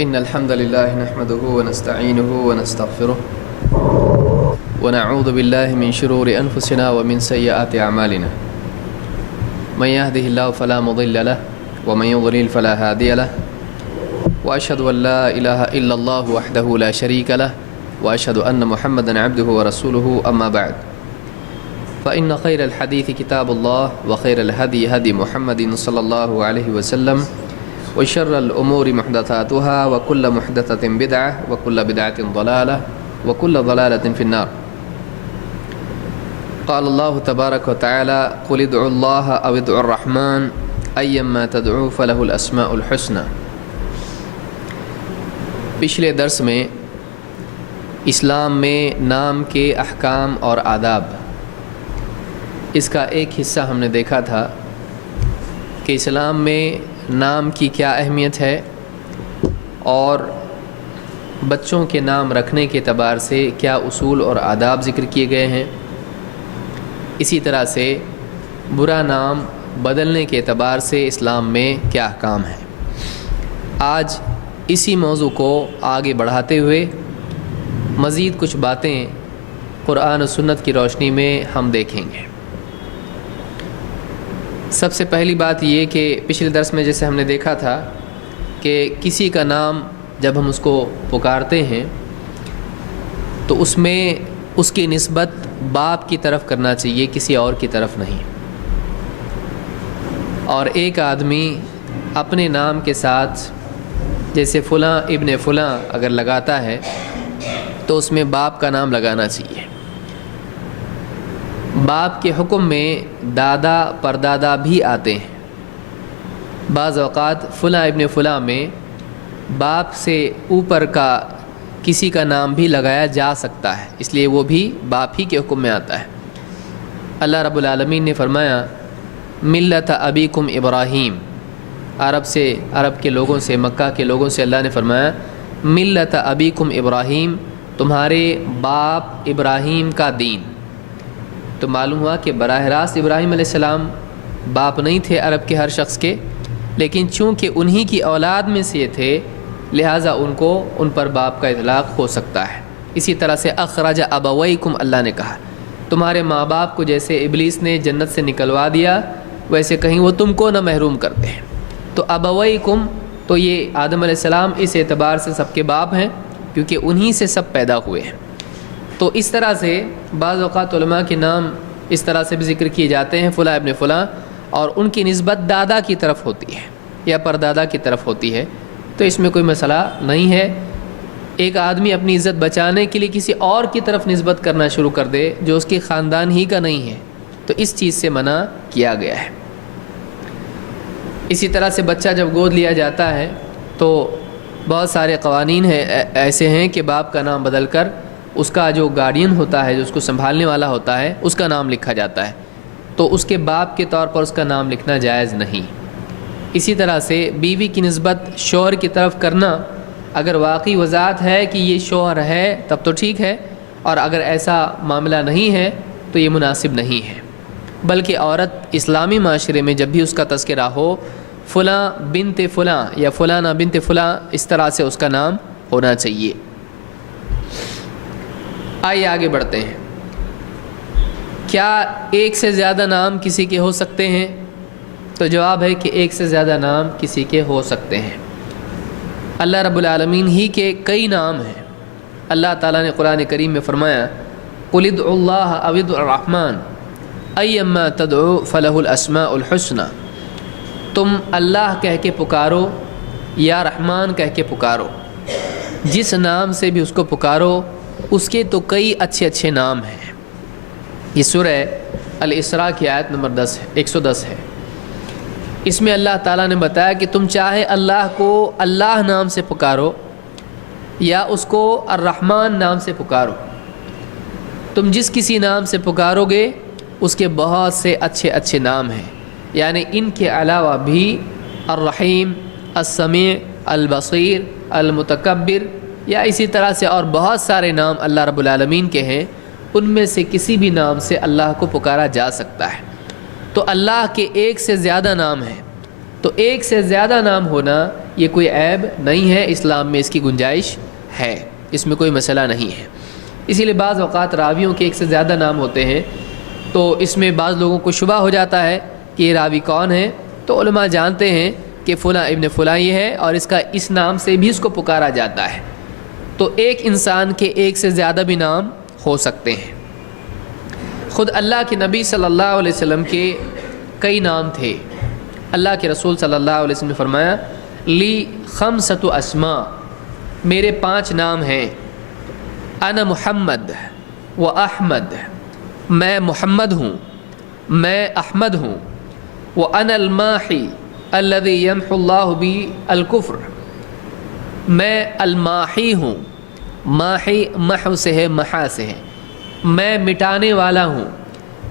إن الحمد لله نحمده ونستعينه ونستغفره ونعوذ بالله من شرور أنفسنا ومن سيئات أعمالنا من يهده الله فلا مضل له ومن يضلل فلا هادي له وأشهد أن لا إله إلا الله وحده لا شريك له وأشهد أن محمدا عبده ورسوله أما بعد فإن خير الحديث كتاب الله وخير الهدي هدي محمد صلى الله عليه وسلم وشر الأمور محدثاتها وكل محدثة بدعة وكل بدعة ضلالة وكل ضلالة في النار. قال الله تبارك وتعالى قل ادعوا الله أو ادعوا الرحمن أيما تدعوا فله الأسماء الحسنى. پچھلے درس میں اسلام میں نام کے احکام اور آداب، اس کا ایک حصہ ہم نے دیکھا تھا کہ اسلام میں نام کی کیا اہمیت ہے اور بچوں کے نام رکھنے کے اعتبار سے کیا اصول اور آداب ذکر کیے گئے ہیں، اسی طرح سے برا نام بدلنے کے اعتبار سے اسلام میں کیا احکام ہیں. آج اسی موضوع کو آگے بڑھاتے ہوئے مزید کچھ باتیں قرآن و سنت کی روشنی میں ہم دیکھیں گے. سب سے پہلی بات یہ کہ پچھلے درس میں جیسے ہم نے دیکھا تھا کہ کسی کا نام جب ہم اس کو پکارتے ہیں تو اس میں اس کی نسبت باپ کی طرف کرنا چاہیے، کسی اور کی طرف نہیں. اور ایک آدمی اپنے نام کے ساتھ جیسے فلاں ابن فلاں اگر لگاتا ہے تو اس میں باپ کا نام لگانا چاہیے. باپ کے حکم میں دادا پردادا بھی آتے ہیں. بعض اوقات فلاں ابن فلاں میں باپ سے اوپر کا کسی کا نام بھی لگایا جا سکتا ہے، اس لیے وہ بھی باپ ہی کے حکم میں آتا ہے. اللہ رب العالمین نے فرمایا ملت ابیکم ابراہیم. عرب کے لوگوں سے، مکہ کے لوگوں سے اللہ نے فرمایا ملت ابیکم ابراہیم، تمہارے باپ ابراہیم کا دین. تو معلوم ہوا کہ براہ راست ابراہیم علیہ السلام باپ نہیں تھے عرب کے ہر شخص کے، لیکن چونکہ انہی کی اولاد میں سے یہ تھے لہٰذا ان پر باپ کا اطلاق ہو سکتا ہے. اسی طرح سے اخرج ابویکم، اللہ نے کہا تمہارے ماں باپ کو جیسے ابلیس نے جنت سے نکلوا دیا ویسے کہیں وہ تم کو نہ محروم کرتے ہیں. تو ابویکم تو یہ آدم علیہ السلام اس اعتبار سے سب کے باپ ہیں کیونکہ انہی سے سب پیدا ہوئے ہیں. تو اس طرح سے بعض اوقات علماء کے نام اس طرح سے بھی ذکر کیے جاتے ہیں فلاں ابن فلاں، اور ان کی نسبت دادا کی طرف ہوتی ہے یا پردادا کی طرف ہوتی ہے، تو اس میں کوئی مسئلہ نہیں ہے. ایک آدمی اپنی عزت بچانے کے لیے کسی اور کی طرف نسبت کرنا شروع کر دے جو اس کے خاندان ہی کا نہیں ہے تو اس چیز سے منع کیا گیا ہے. اسی طرح سے بچہ جب گود لیا جاتا ہے تو بہت سارے قوانین ایسے ہیں کہ باپ کا نام بدل کر اس کا جو گارڈین ہوتا ہے، جو اس کو سنبھالنے والا ہوتا ہے، اس کا نام لکھا جاتا ہے، تو اس کے باپ کے طور پر اس کا نام لکھنا جائز نہیں. اسی طرح سے بیوی کی نسبت شوہر کی طرف کرنا اگر واقعی وضاحت ہے کہ یہ شوہر ہے تب تو ٹھیک ہے، اور اگر ایسا معاملہ نہیں ہے تو یہ مناسب نہیں ہے. بلکہ عورت اسلامی معاشرے میں جب بھی اس کا تذکرہ ہو فلاں بنت فلاں یا فلانہ بنت فلاں اس طرح سے اس کا نام ہونا چاہیے. آئیے آگے بڑھتے ہیں. کیا ایک سے زیادہ نام کسی کے ہو سکتے ہیں؟ تو جواب ہے کہ ایک سے زیادہ نام کسی کے ہو سکتے ہیں. اللہ رب العالمین ہی کے کئی نام ہیں. اللہ تعالیٰ نے قرآن کریم میں فرمایا قل ادعوا اللہ او ادعوا الرحمن ایما تدعوا فلہ الاسماء الحسنى. تم اللہ کہہ کے پکارو یا رحمان کہہ کے پکارو، جس نام سے بھی اس کو پکارو اس کے تو کئی اچھے اچھے نام ہیں. یہ سورہ الاسراء کی آیت نمبر 110 ہے. اس میں اللہ تعالیٰ نے بتایا کہ تم چاہے اللہ کو اللہ نام سے پکارو یا اس کو الرحمن نام سے پکارو. تم جس کسی نام سے پکارو گے اس کے بہت سے اچھے اچھے نام ہیں، یعنی ان کے علاوہ بھی الرحیم، السمیع، البصیر، المتکبر یا اسی طرح سے اور بہت سارے نام اللہ رب العالمین کے ہیں. ان میں سے کسی بھی نام سے اللہ کو پکارا جا سکتا ہے. تو اللہ کے ایک سے زیادہ نام ہیں، تو ایک سے زیادہ نام ہونا یہ کوئی عیب نہیں ہے، اسلام میں اس کی گنجائش ہے، اس میں کوئی مسئلہ نہیں ہے۔ اسی لیے بعض اوقات راویوں کے ایک سے زیادہ نام ہوتے ہیں تو اس میں بعض لوگوں کو شبہ ہو جاتا ہے کہ یہ راوی کون ہے، تو علماء جانتے ہیں کہ فلاں ابن فلاں یہ ہے اور اس نام سے بھی اس کو پکارا جاتا ہے۔ تو ایک انسان کے ایک سے زیادہ بھی نام ہو سکتے ہیں۔ خود اللہ کے نبی صلی اللہ علیہ وسلم کے کئی نام تھے۔ اللہ کے رسول صلی اللہ علیہ وسلم نے فرمایا لی خمسۃ اسماء، میرے 5 نام ہیں، انا محمد و احمد، میں محمد ہوں، میں احمد ہوں، وانا الماحی الذی یمحو اللہ بی الکفر، میں الماحی ہوں، ماحی محو سے ہے، محا سے ہے، میں مٹانے والا ہوں،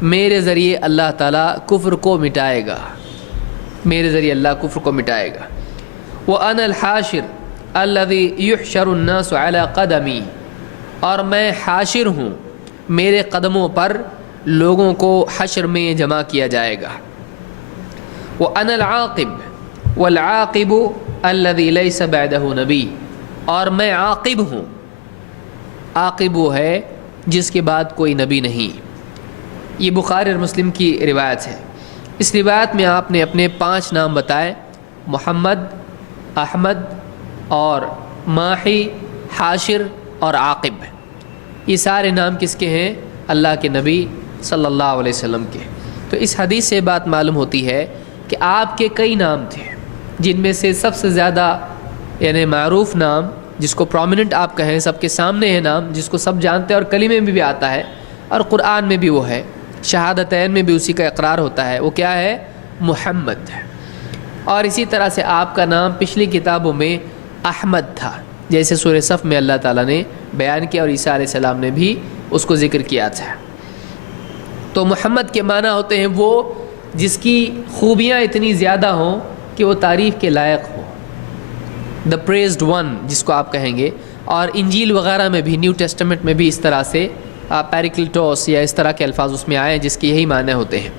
میرے ذریعے اللہ تعالیٰ کفر کو مٹائے گا، میرے ذریعے اللہ کفر کو مٹائے گا۔ وَأَنَا الْحَاشِرُ الَّذِي يُحْشَرُ النَّاسُ عَلَىٰ قَدَمِي، اور میں حاشر ہوں، میرے قدموں پر لوگوں کو حشر میں جمع کیا جائے گا۔ وَأَنَا الْعَاقِبُ وَالْعَاقِبُ الَّذِي لَيْسَ بَعْدَهُ نَبِيٌّ، اور میں عاقب ہوں، عاقب وہ ہے جس کے بعد کوئی نبی نہیں۔ یہ بخاری اور مسلم کی روایت ہے۔ اس روایت میں آپ نے اپنے 5 نام بتائے، محمد، احمد اور ماحی، حاشر اور عاقب۔ یہ سارے نام کس کے ہیں؟ اللہ کے نبی صلی اللہ علیہ وسلم کے۔ تو اس حدیث سے بات معلوم ہوتی ہے کہ آپ کے کئی نام تھے، جن میں سے سب سے زیادہ یعنی معروف نام، جس کو پرومیننٹ آپ کہیں، سب کے سامنے ہے نام، جس کو سب جانتے ہیں اور کلمے میں بھی آتا ہے اور قرآن میں بھی وہ ہے، شہادتین میں بھی اسی کا اقرار ہوتا ہے، وہ کیا ہے؟ محمد ہے۔ اور اسی طرح سے آپ کا نام پچھلی کتابوں میں احمد تھا، جیسے سورہ صف میں اللہ تعالیٰ نے بیان کیا اور عیسیٰ علیہ السلام نے بھی اس کو ذکر کیا تھا۔ تو محمد کے معنی ہوتے ہیں وہ جس کی خوبیاں اتنی زیادہ ہوں کہ وہ تعریف کے لائق ہو، دا پریزڈ ون جس کو آپ کہیں گے۔ اور انجیل وغیرہ میں بھی، نیو ٹیسٹمنٹ میں بھی اس طرح سے پیریکلٹوس یا اس طرح کے الفاظ اس میں آئے ہیں جس کے یہی معنی ہوتے ہیں۔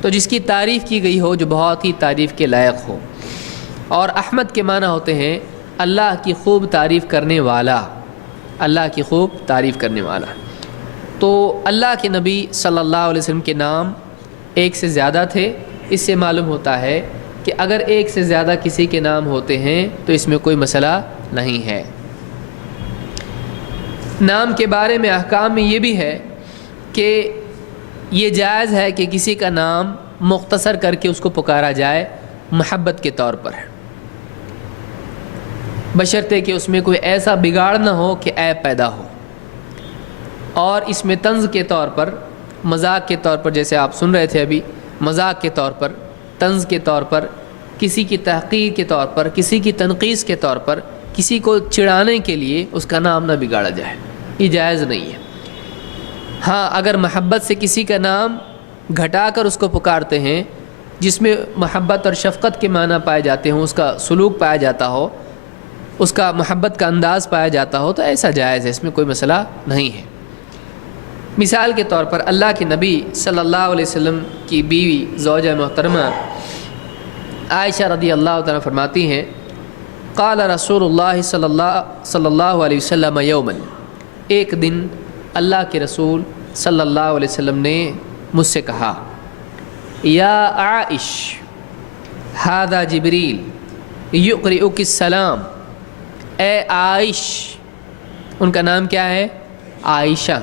تو جس کی تعریف کی گئی ہو، جو بہت ہی تعریف کے لائق ہو۔ اور احمد کے معنی ہوتے ہیں اللہ کی خوب تعریف کرنے والا، اللہ کی خوب تعریف کرنے والا۔ تو اللہ کے نبی صلی اللہ علیہ وسلم کے نام ایک سے زیادہ تھے۔ اس سے معلوم ہوتا ہے کہ اگر ایک سے زیادہ کسی کے نام ہوتے ہیں تو اس میں کوئی مسئلہ نہیں ہے۔ نام کے بارے میں احکام میں یہ بھی ہے کہ یہ جائز ہے کہ کسی کا نام مختصر کر کے اس کو پکارا جائے محبت کے طور پر، بشرطے کہ اس میں کوئی ایسا بگاڑ نہ ہو کہ عیب پیدا ہو۔ اور اس میں طنز کے طور پر، مذاق کے طور پر، جیسے آپ سن رہے تھے ابھی، مذاق کے طور پر، طنز کے طور پر، کسی کی تحقیر کے طور پر، کسی کی تنقیص کے طور پر، کسی کو چڑھانے کے لیے اس کا نام نہ بگاڑا جائے، یہ جائز نہیں ہے۔ ہاں اگر محبت سے کسی کا نام گھٹا کر اس کو پکارتے ہیں، جس میں محبت اور شفقت کے معنی پائے جاتے ہوں، اس کا سلوک پایا جاتا ہو، اس کا محبت کا انداز پایا جاتا ہو، تو ایسا جائز ہے، اس میں کوئی مسئلہ نہیں ہے۔ مثال کے طور پر اللہ کے نبی صلی اللہ علیہ وسلم کی بیوی زوجہ محترمہ عائشہ رضی اللہ تعالیٰ فرماتی ہیں قال رسول اللہ صلی اللہ علیہ وسلم یوما، ایک دن اللہ کے رسول صلی اللہ علیہ وسلم نے مجھ سے کہا یا عائش ھذا جبریل یقرئک السلام، اے عائش، ان کا نام کیا ہے؟ عائشہ،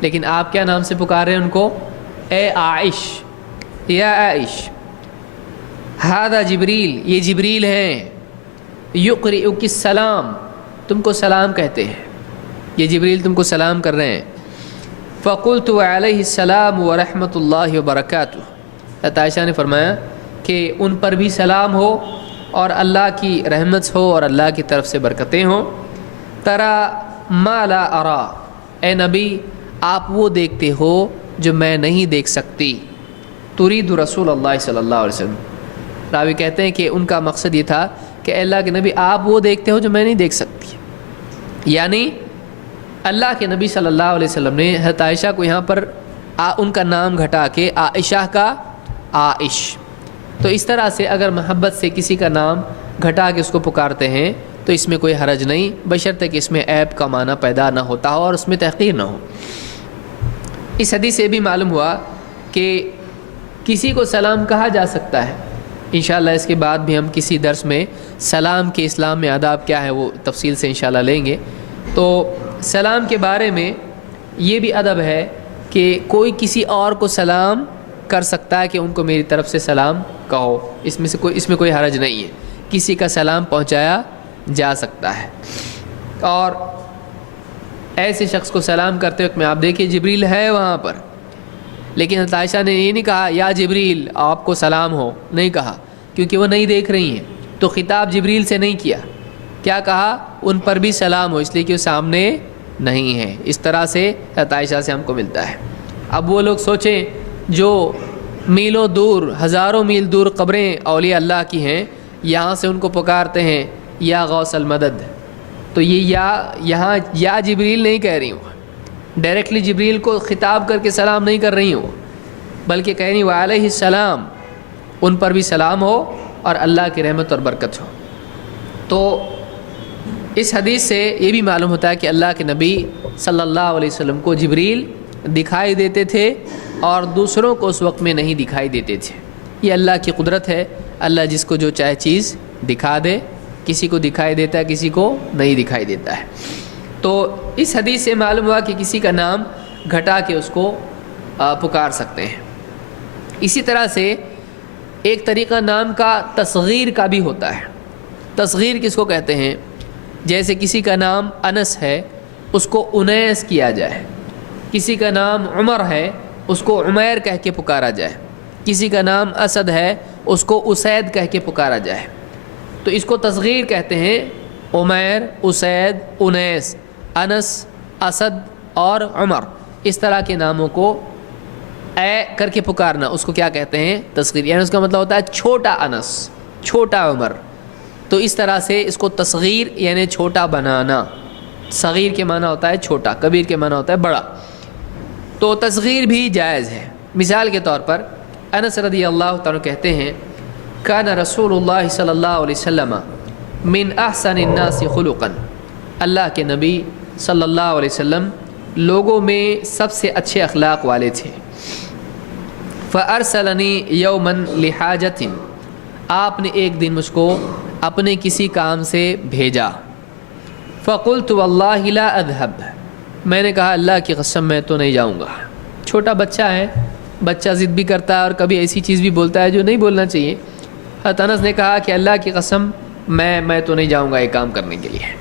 لیکن آپ کیا نام سے پکار رہے ہیں ان کو؟ اے عائش، یا عائش، ھذا جبریل، یہ جبریل ہیں، یقرئک السلام، تم کو سلام کہتے ہیں، یہ جبریل تم کو سلام کر رہے ہیں۔ فقلت علیہ السلام ورحمۃ اللہ وبرکاتہ، حضرت عائشہ نے فرمایا کہ ان پر بھی سلام ہو اور اللہ کی رحمت ہو اور اللہ کی طرف سے برکتیں ہوں۔ ترى ما لا ارى، اے نبی آپ وہ دیکھتے ہو جو میں نہیں دیکھ سکتی۔ ترید رسول اللہ صلی اللہ علیہ وسلم، راوی کہتے ہیں کہ ان کا مقصد یہ تھا کہ اے اللہ کے نبی آپ وہ دیکھتے ہو جو میں نہیں دیکھ سکتی، یعنی اللہ کے نبی صلی اللہ علیہ وسلم نے حضرت عائشہ کو یہاں پر ان کا نام گھٹا کے عائشہ کا عائش۔ تو اس طرح سے اگر محبت سے کسی کا نام گھٹا کے اس کو پکارتے ہیں تو اس میں کوئی حرج نہیں، بشرطے کہ اس میں عیب کا معنی پیدا نہ ہوتا ہو اور اس میں تحقیر نہ ہو۔ اس حدیث سے بھی معلوم ہوا کہ کسی کو سلام کہا جا سکتا ہے۔ انشاءاللہ اس کے بعد بھی ہم کسی درس میں سلام کے اسلام میں آداب کیا ہے وہ تفصیل سے انشاءاللہ لیں گے۔ تو سلام کے بارے میں یہ بھی ادب ہے کہ کوئی کسی اور کو سلام کر سکتا ہے کہ ان کو میری طرف سے سلام کہو، اس میں کوئی حرج نہیں ہے، کسی کا سلام پہنچایا جا سکتا ہے۔ اور ایسے شخص کو سلام کرتے وقت میں آپ دیکھیے جبریل ہے وہاں پر، لیکن حضرت عائشہ نے یہ نہیں کہا یا جبریل آپ کو سلام ہو، نہیں کہا، کیونکہ وہ نہیں دیکھ رہی ہیں تو خطاب جبریل سے نہیں کیا کہا ان پر بھی سلام ہو، اس لیے کہ وہ سامنے نہیں ہے۔ اس طرح سے حضرت عائشہ سے ہم کو ملتا ہے۔ اب وہ لوگ سوچیں جو میلوں دور، ہزاروں میل دور قبریں اولیاء اللہ کی ہیں، یہاں سے ان کو پکارتے ہیں یا غوث المدد، تو یہ یہاں یا جبریل نہیں کہہ رہی ہوں، ڈائریکٹلی جبریل کو خطاب کر کے سلام نہیں کر رہی ہوں، بلکہ کہہ رہی وعلیہ السلام، ان پر بھی سلام ہو اور اللہ کی رحمت اور برکت ہو۔ تو اس حدیث سے یہ بھی معلوم ہوتا ہے کہ اللہ کے نبی صلی اللہ علیہ وسلم کو جبریل دکھائی دیتے تھے اور دوسروں کو اس وقت میں نہیں دکھائی دیتے تھے۔ یہ اللہ کی قدرت ہے، اللہ جس کو جو چاہے چیز دکھا دے، کسی کو دکھائی دیتا ہے کسی کو نہیں دکھائی دیتا ہے۔ تو اس حدیث سے معلوم ہوا کہ کسی کا نام گھٹا کے اس کو پکار سکتے ہیں۔ اسی طرح سے ایک طریقہ نام کا تصغیر کا بھی ہوتا ہے۔ تصغیر کس کو کہتے ہیں؟ جیسے کسی کا نام انس ہے، اس کو انیس کیا جائے، کسی کا نام عمر ہے، اس کو عمیر کہہ کے پکارا جائے، کسی کا نام اسد ہے، اس کو اسید کہہ کے پکارا جائے، تو اس کو تصغیر کہتے ہیں۔ عمیر، اسید، انیس، انس، اسد اور عمر، اس طرح کے ناموں کو اے کر کے پکارنا، اس کو کیا کہتے ہیں؟ تصغیر، یعنی اس کا مطلب ہوتا ہے چھوٹا انس، چھوٹا عمر، تو اس طرح سے اس کو تصغیر یعنی چھوٹا بنانا۔ صغیر کے معنی ہوتا ہے چھوٹا، کبیر کے معنی ہوتا ہے بڑا، تو تصغیر بھی جائز ہے۔ مثال کے طور پر انس رضی اللہ تعالیٰ کہتے ہیں کان رسول اللہ صلی اللہ علیہ وسلم من احسن الناس خلقا، اللہ کے نبی صلی اللہ علیہ وسلم لوگوں میں سب سے اچھے اخلاق والے تھے۔ فارسلنی یوما لحاجت، آپ نے ایک دن مجھ کو اپنے کسی کام سے بھیجا۔ فقلت واللہ لا اذهب، میں نے کہا اللہ کی قسم میں تو نہیں جاؤں گا۔ چھوٹا بچہ ہے، بچہ ضد بھی کرتا ہے اور کبھی ایسی چیز بھی بولتا ہے جو نہیں بولنا چاہیے۔ حضرت انس نے کہا کہ اللہ کی قسم میں تو نہیں جاؤں گا یہ کام کرنے کے لیے،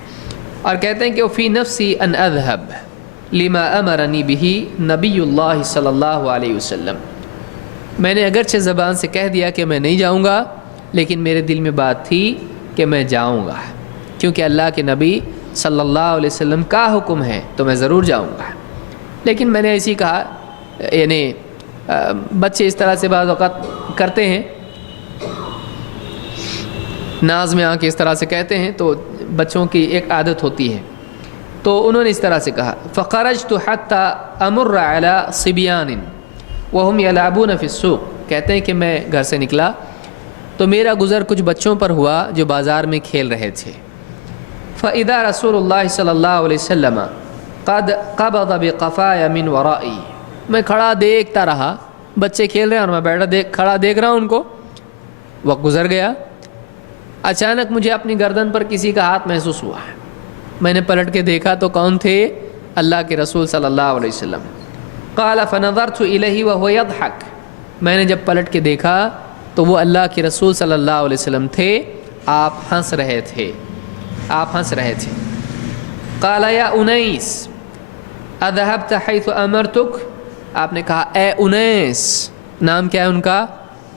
اور کہتے ہیں کہ فی نفسی ان اذهب لما امرنی به نبی اللہ صلی اللہ علیہ وسلم، میں نے اگرچہ زبان سے کہہ دیا کہ میں نہیں جاؤں گا، لیکن میرے دل میں بات تھی کہ میں جاؤں گا، کیونکہ اللہ کے نبی صلی اللہ علیہ وسلم کا حکم ہے تو میں ضرور جاؤں گا۔ لیکن میں نے ایسی کہا، یعنی بچے اس طرح سے بعض اوقات کرتے ہیں، ناز میں آ کے اس طرح سے کہتے ہیں، تو بچوں کی ایک عادت ہوتی ہے، تو انہوں نے اس طرح سے کہا فخرجت حتى امر على صبيان وهم يلعبون في السوق، کہتے ہیں کہ میں گھر سے نکلا تو میرا گزر کچھ بچوں پر ہوا جو بازار میں کھیل رہے تھے۔ فاذا رسول اللہ صلی اللہ علیہ وسلم قد قبض بقفايا من ورائي، میں کھڑا دیکھتا رہا، بچے کھیل رہے ہیں اور میں بیٹھا کھڑا دیکھ رہا ہوں ان کو۔ وقت گزر گیا، اچانک مجھے اپنی گردن پر کسی کا ہاتھ محسوس ہوا، میں نے پلٹ کے دیکھا تو کون تھے؟ اللہ کے رسول صلی اللہ علیہ وسلم۔ قال فنظرت الیہ وهو يضحك، میں نے جب پلٹ کے دیکھا تو وہ اللہ کے رسول صلی اللہ علیہ وسلم تھے، آپ ہنس رہے تھے، آپ ہنس رہے تھے۔ قال یا انیس اذهبت حيث امرتك، آپ نے کہا اے انیس، نام کیا ہے ان کا؟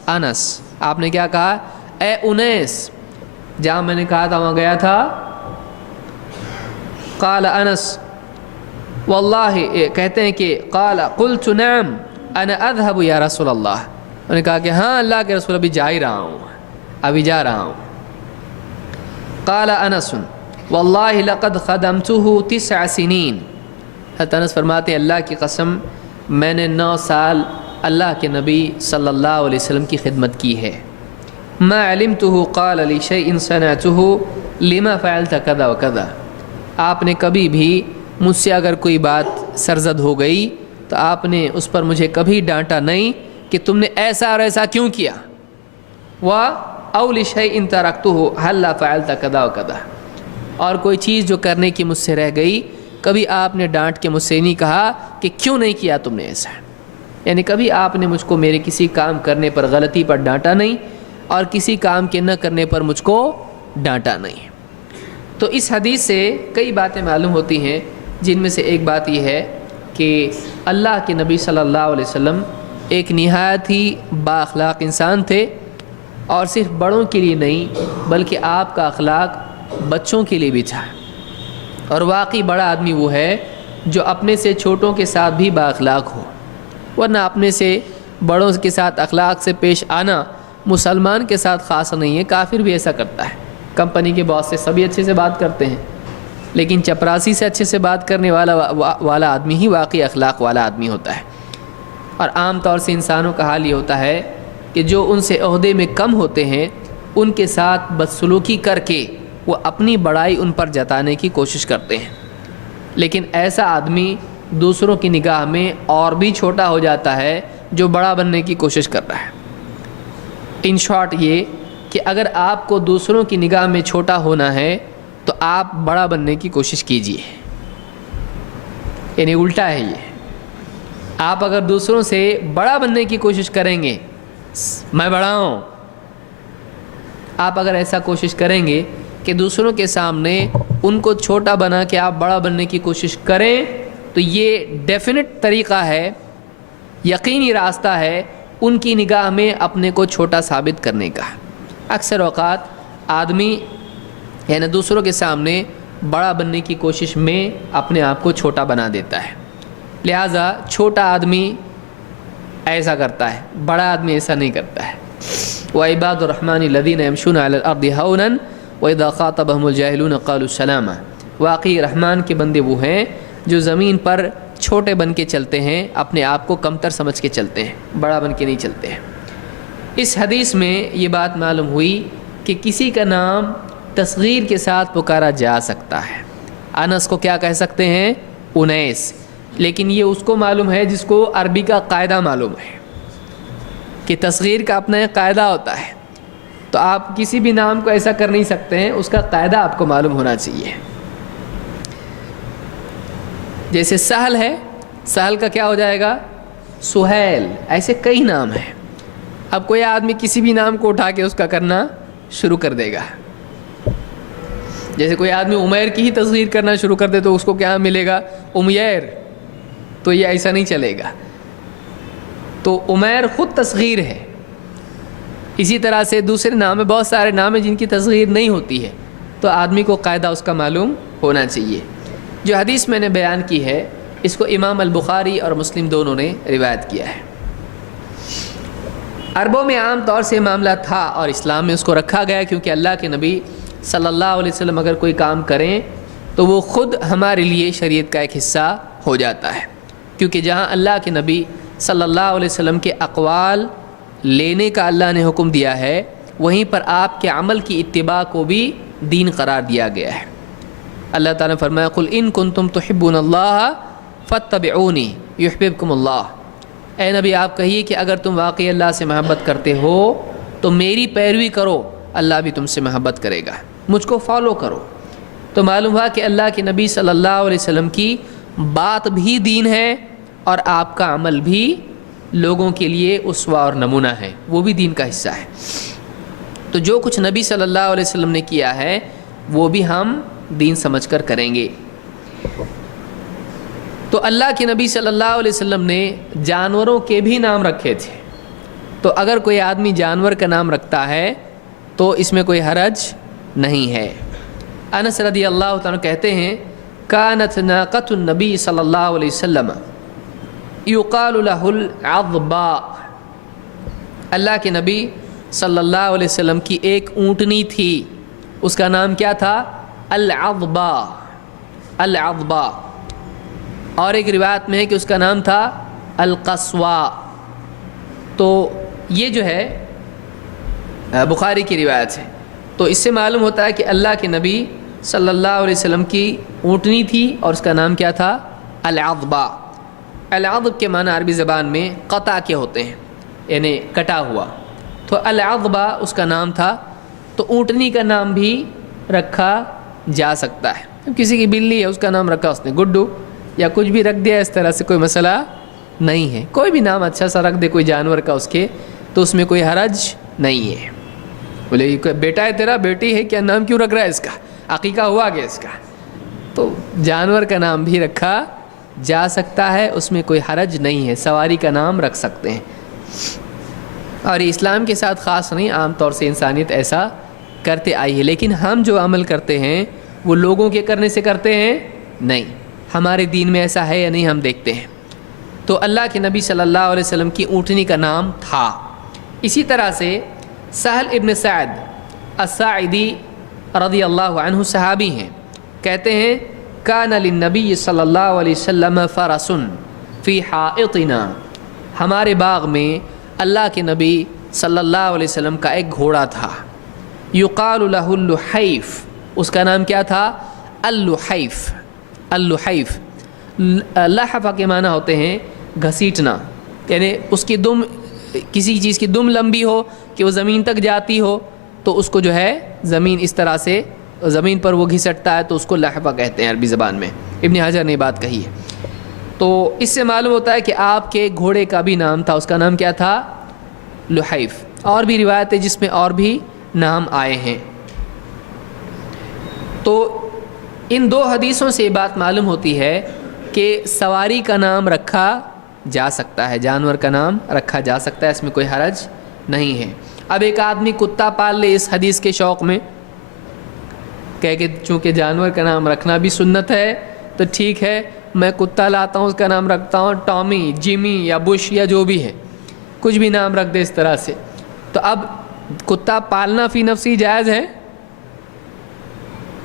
انس، آپ نے کیا کہا؟ اے انیس، جہاں میں نے کہا تھا وہاں گیا تھا؟ قال انس واللہ، کہتے ہیں کہ قال قلت نعم انا اذهب یا رسول اللہ، انہوں نے کہا کہ ہاں اللہ کے رسول، ابھی جا ہی رہا ہوں، ابھی جا رہا ہوں۔ قال انس واللہ لقد خدمته 9 سنین، حضرت انس فرماتے ہیں اللہ کی قسم میں نے 9 سال اللہ کے نبی صلی اللہ علیہ وسلم کی خدمت کی ہے۔ ما علمته قال لی شیء صنعته لما فعلت کذا و کذا، آپ نے کبھی بھی مجھ سے اگر کوئی بات سرزد ہو گئی تو آپ نے اس پر مجھے کبھی ڈانٹا نہیں کہ تم نے ایسا اور ایسا کیوں کیا، أو لشيء تركته هلا فعلت كذا وكذا، اور کوئی چیز جو کرنے کی مجھ سے رہ گئی کبھی آپ نے ڈانٹ کے مجھ سے نہیں کہا کہ کیوں نہیں کیا تم نے ایسا، یعنی کبھی آپ نے مجھ کو میرے کسی کام کرنے پر غلطی پر ڈانٹا نہیں اور کسی کام کے نہ کرنے پر مجھ کو ڈانٹا نہیں۔ تو اس حدیث سے کئی باتیں معلوم ہوتی ہیں، جن میں سے ایک بات یہ ہے کہ اللہ کے نبی صلی اللہ علیہ وسلم ایک نہایت ہی با اخلاق انسان تھے، اور صرف بڑوں کے لیے نہیں بلکہ آپ کا اخلاق بچوں کے لیے بھی تھا، اور واقعی بڑا آدمی وہ ہے جو اپنے سے چھوٹوں کے ساتھ بھی با اخلاق ہو، ورنہ اپنے سے بڑوں کے ساتھ اخلاق سے پیش آنا مسلمان کے ساتھ خاص نہیں ہے، کافر بھی ایسا کرتا ہے۔ کمپنی کے باس سے سبھی اچھے سے بات کرتے ہیں، لیکن چپراسی سے اچھے سے بات کرنے والا آدمی ہی واقعی اخلاق والا آدمی ہوتا ہے۔ اور عام طور سے انسانوں کا حال یہ ہوتا ہے کہ جو ان سے عہدے میں کم ہوتے ہیں ان کے ساتھ بدسلوکی کر کے وہ اپنی بڑائی ان پر جتانے کی کوشش کرتے ہیں، لیکن ایسا آدمی دوسروں کی نگاہ میں اور بھی چھوٹا ہو جاتا ہے جو بڑا بننے کی کوشش کر رہا ہے۔ ان شارٹ یہ کہ اگر آپ کو دوسروں کی نگاہ میں چھوٹا ہونا ہے تو آپ بڑا بننے کی کوشش کیجیے، یعنی الٹا ہے یہ، آپ اگر دوسروں سے بڑا بننے کی کوشش کریں گے، میں بڑا ہوں، آپ اگر ایسا کوشش کریں گے کہ دوسروں کے سامنے ان کو چھوٹا بنا کے آپ بڑا بننے کی کوشش کریں تو یہ ڈیفینٹ طریقہ ہے، یقینی راستہ ہے ان کی نگاہ میں اپنے کو چھوٹا ثابت کرنے کا۔ اکثر اوقات آدمی یعنی دوسروں کے سامنے بڑا بننے کی کوشش میں اپنے آپ کو چھوٹا بنا دیتا ہے، لہٰذا چھوٹا آدمی ایسا کرتا ہے، بڑا آدمی ایسا نہیں کرتا ہے۔ وَعِبَادُ الرَّحْمَنِ الَّذِينَ يَمْشُونَ عَلَى الْأَرْضِ هَوْنًا وَإِذَا خَاطَبَهُمُ الْجَاهِلُونَ قَالُوا سَلَامًا، واقعی رحمان کے بندے وہ ہیں جو زمین پر چھوٹے بن کے چلتے ہیں، اپنے آپ کو کمتر سمجھ کے چلتے ہیں، بڑا بن کے نہیں چلتے ہیں۔ اس حدیث میں یہ بات معلوم ہوئی کہ کسی کا نام تصغیر کے ساتھ پکارا جا سکتا ہے۔ انس کو کیا کہہ سکتے ہیں؟ انیس، لیکن یہ اس کو معلوم ہے جس کو عربی کا قاعدہ معلوم ہے کہ تصغیر کا اپنا ایک قاعدہ ہوتا ہے، تو آپ کسی بھی نام کو ایسا کر نہیں سکتے ہیں، اس کا قاعدہ آپ کو معلوم ہونا چاہیے۔ جیسے سہل ہے، سہل کا کیا ہو جائے گا؟ سہیل، ایسے کئی نام ہیں۔ اب کوئی آدمی کسی بھی نام کو اٹھا کے اس کا کرنا شروع کر دے گا، جیسے کوئی آدمی عمیر کی ہی تصغیر کرنا شروع کر دے تو اس کو کیا ملے گا؟ عمیر، تو یہ ایسا نہیں چلے گا۔ تو عمیر خود تصغیر ہے، اسی طرح سے دوسرے نام میں بہت سارے نام ہیں جن کی تصغیر نہیں ہوتی ہے، تو آدمی کو قاعدہ اس کا معلوم ہونا چاہیے۔ جو حدیث میں نے بیان کی ہے اس کو امام البخاری اور مسلم دونوں نے روایت کیا ہے۔ عربوں میں عام طور سے معاملہ تھا اور اسلام میں اس کو رکھا گیا، کیونکہ اللہ کے نبی صلی اللہ علیہ وسلم اگر کوئی کام کریں تو وہ خود ہمارے لیے شریعت کا ایک حصہ ہو جاتا ہے، کیونکہ جہاں اللہ کے نبی صلی اللہ علیہ وسلم کے اقوال لینے کا اللہ نے حکم دیا ہے، وہیں پر آپ کے عمل کی اتباع کو بھی دین قرار دیا گیا ہے۔ اللہ تعالیٰ نے فرمایا قل ان کنتم تحبون اللہ فاتبعونی یحببکم اللہ، اے نبی آپ کہیے کہ اگر تم واقعی اللہ سے محبت کرتے ہو تو میری پیروی کرو، اللہ بھی تم سے محبت کرے گا، مجھ کو فالو کرو۔ تو معلوم ہوا کہ اللہ کے نبی صلی اللہ علیہ وسلم کی بات بھی دین ہے اور آپ کا عمل بھی لوگوں کے لیے اسوہ اور نمونہ ہے، وہ بھی دین کا حصہ ہے۔ تو جو کچھ نبی صلی اللہ علیہ وسلم نے کیا ہے وہ بھی ہم دین سمجھ کر کریں گے۔ تو اللہ کے نبی صلی اللہ علیہ وسلم نے جانوروں کے بھی نام رکھے تھے، تو اگر کوئی آدمی جانور کا نام رکھتا ہے تو اس میں کوئی حرج نہیں ہے۔ انس رضی اللہ تعالیٰ کہتے ہیں کانت ناقۃ النبی صلی اللہ علیہ وسلم یقال لہ العضباء، اللہ کے نبی صلی اللہ علیہ وسلم کی ایک اونٹنی تھی، اس کا نام کیا تھا؟ العضباء، العضباء۔ اور ایک روایت میں ہے کہ اس کا نام تھا القصواء۔ تو یہ جو ہے بخاری کی روایت ہے۔ تو اس سے معلوم ہوتا ہے کہ اللہ کے نبی صلی اللہ علیہ وسلم کی اونٹنی تھی اور اس کا نام کیا تھا؟ العضبہ۔ العضب کے معنی عربی زبان میں قطع کے ہوتے ہیں، یعنی کٹا ہوا، تو العضبہ اس کا نام تھا۔ تو اونٹنی کا نام بھی رکھا جا سکتا ہے، کسی کی بلی ہے اس کا نام رکھا اس نے گڈو یا کچھ بھی رکھ دیا، اس طرح سے کوئی مسئلہ نہیں ہے۔ کوئی بھی نام اچھا سا رکھ دے کوئی جانور کا اس کے، تو اس میں کوئی حرج نہیں ہے۔ بولے بیٹا ہے تیرا، بیٹی ہے، کیا نام کیوں رکھ رہا ہے اس کا؟ عقیقہ ہوا گیا اس کا، تو جانور کا نام بھی رکھا جا سکتا ہے، اس میں کوئی حرج نہیں ہے، سواری کا نام رکھ سکتے ہیں۔ اور اسلام کے ساتھ خاص نہیں، عام طور سے انسانیت ایسا کرتے آئی ہے، لیکن ہم جو عمل کرتے ہیں وہ لوگوں کے کرنے سے کرتے ہیں نہیں، ہمارے دین میں ایسا ہے یا نہیں ہم دیکھتے ہیں۔ تو اللہ کے نبی صلی اللہ علیہ وسلم کی اونٹنی کا نام تھا۔ اسی طرح سے سہل ابن سعد الساعدی رضی اللہ عنہ صحابی ہیں، کہتے ہیں کان للنبی صلی اللہ علیہ وسلم فرس فی حائطنا، ہمارے باغ میں اللہ کے نبی صلی اللہ علیہ وسلم کا ایک گھوڑا تھا، یقال له اللحیف، اس کا نام کیا تھا؟ اللحیف۔ اللحیف لحفہ کے معنی ہوتے ہیں گھسیٹنا، یعنی اس کی دم، کسی چیز کی دم لمبی ہو کہ وہ زمین تک جاتی ہو تو اس کو جو ہے زمین اس طرح سے زمین پر وہ گھسٹتا ہے تو اس کو لحفہ کہتے ہیں عربی زبان میں۔ ابن حجر نے بات کہی ہے۔ تو اس سے معلوم ہوتا ہے کہ آپ کے گھوڑے کا بھی نام تھا، اس کا نام کیا تھا؟ لحیف۔ اور بھی روایت ہے جس میں اور بھی نام آئے ہیں۔ تو ان دو حدیثوں سے یہ بات معلوم ہوتی ہے کہ سواری کا نام رکھا جا سکتا ہے، جانور کا نام رکھا جا سکتا ہے، اس میں کوئی حرج نہیں ہے۔ اب ایک آدمی کتا پال لے اس حدیث کے شوق میں، کہہ کہ چونکہ جانور کا نام رکھنا بھی سنت ہے تو ٹھیک ہے میں کتا لاتا ہوں، اس کا نام رکھتا ہوں ٹامی، جیمی یا بش یا جو بھی ہے، کچھ بھی نام رکھ دے اس طرح سے۔ تو اب کتا پالنا فی نفسی جائز ہے؟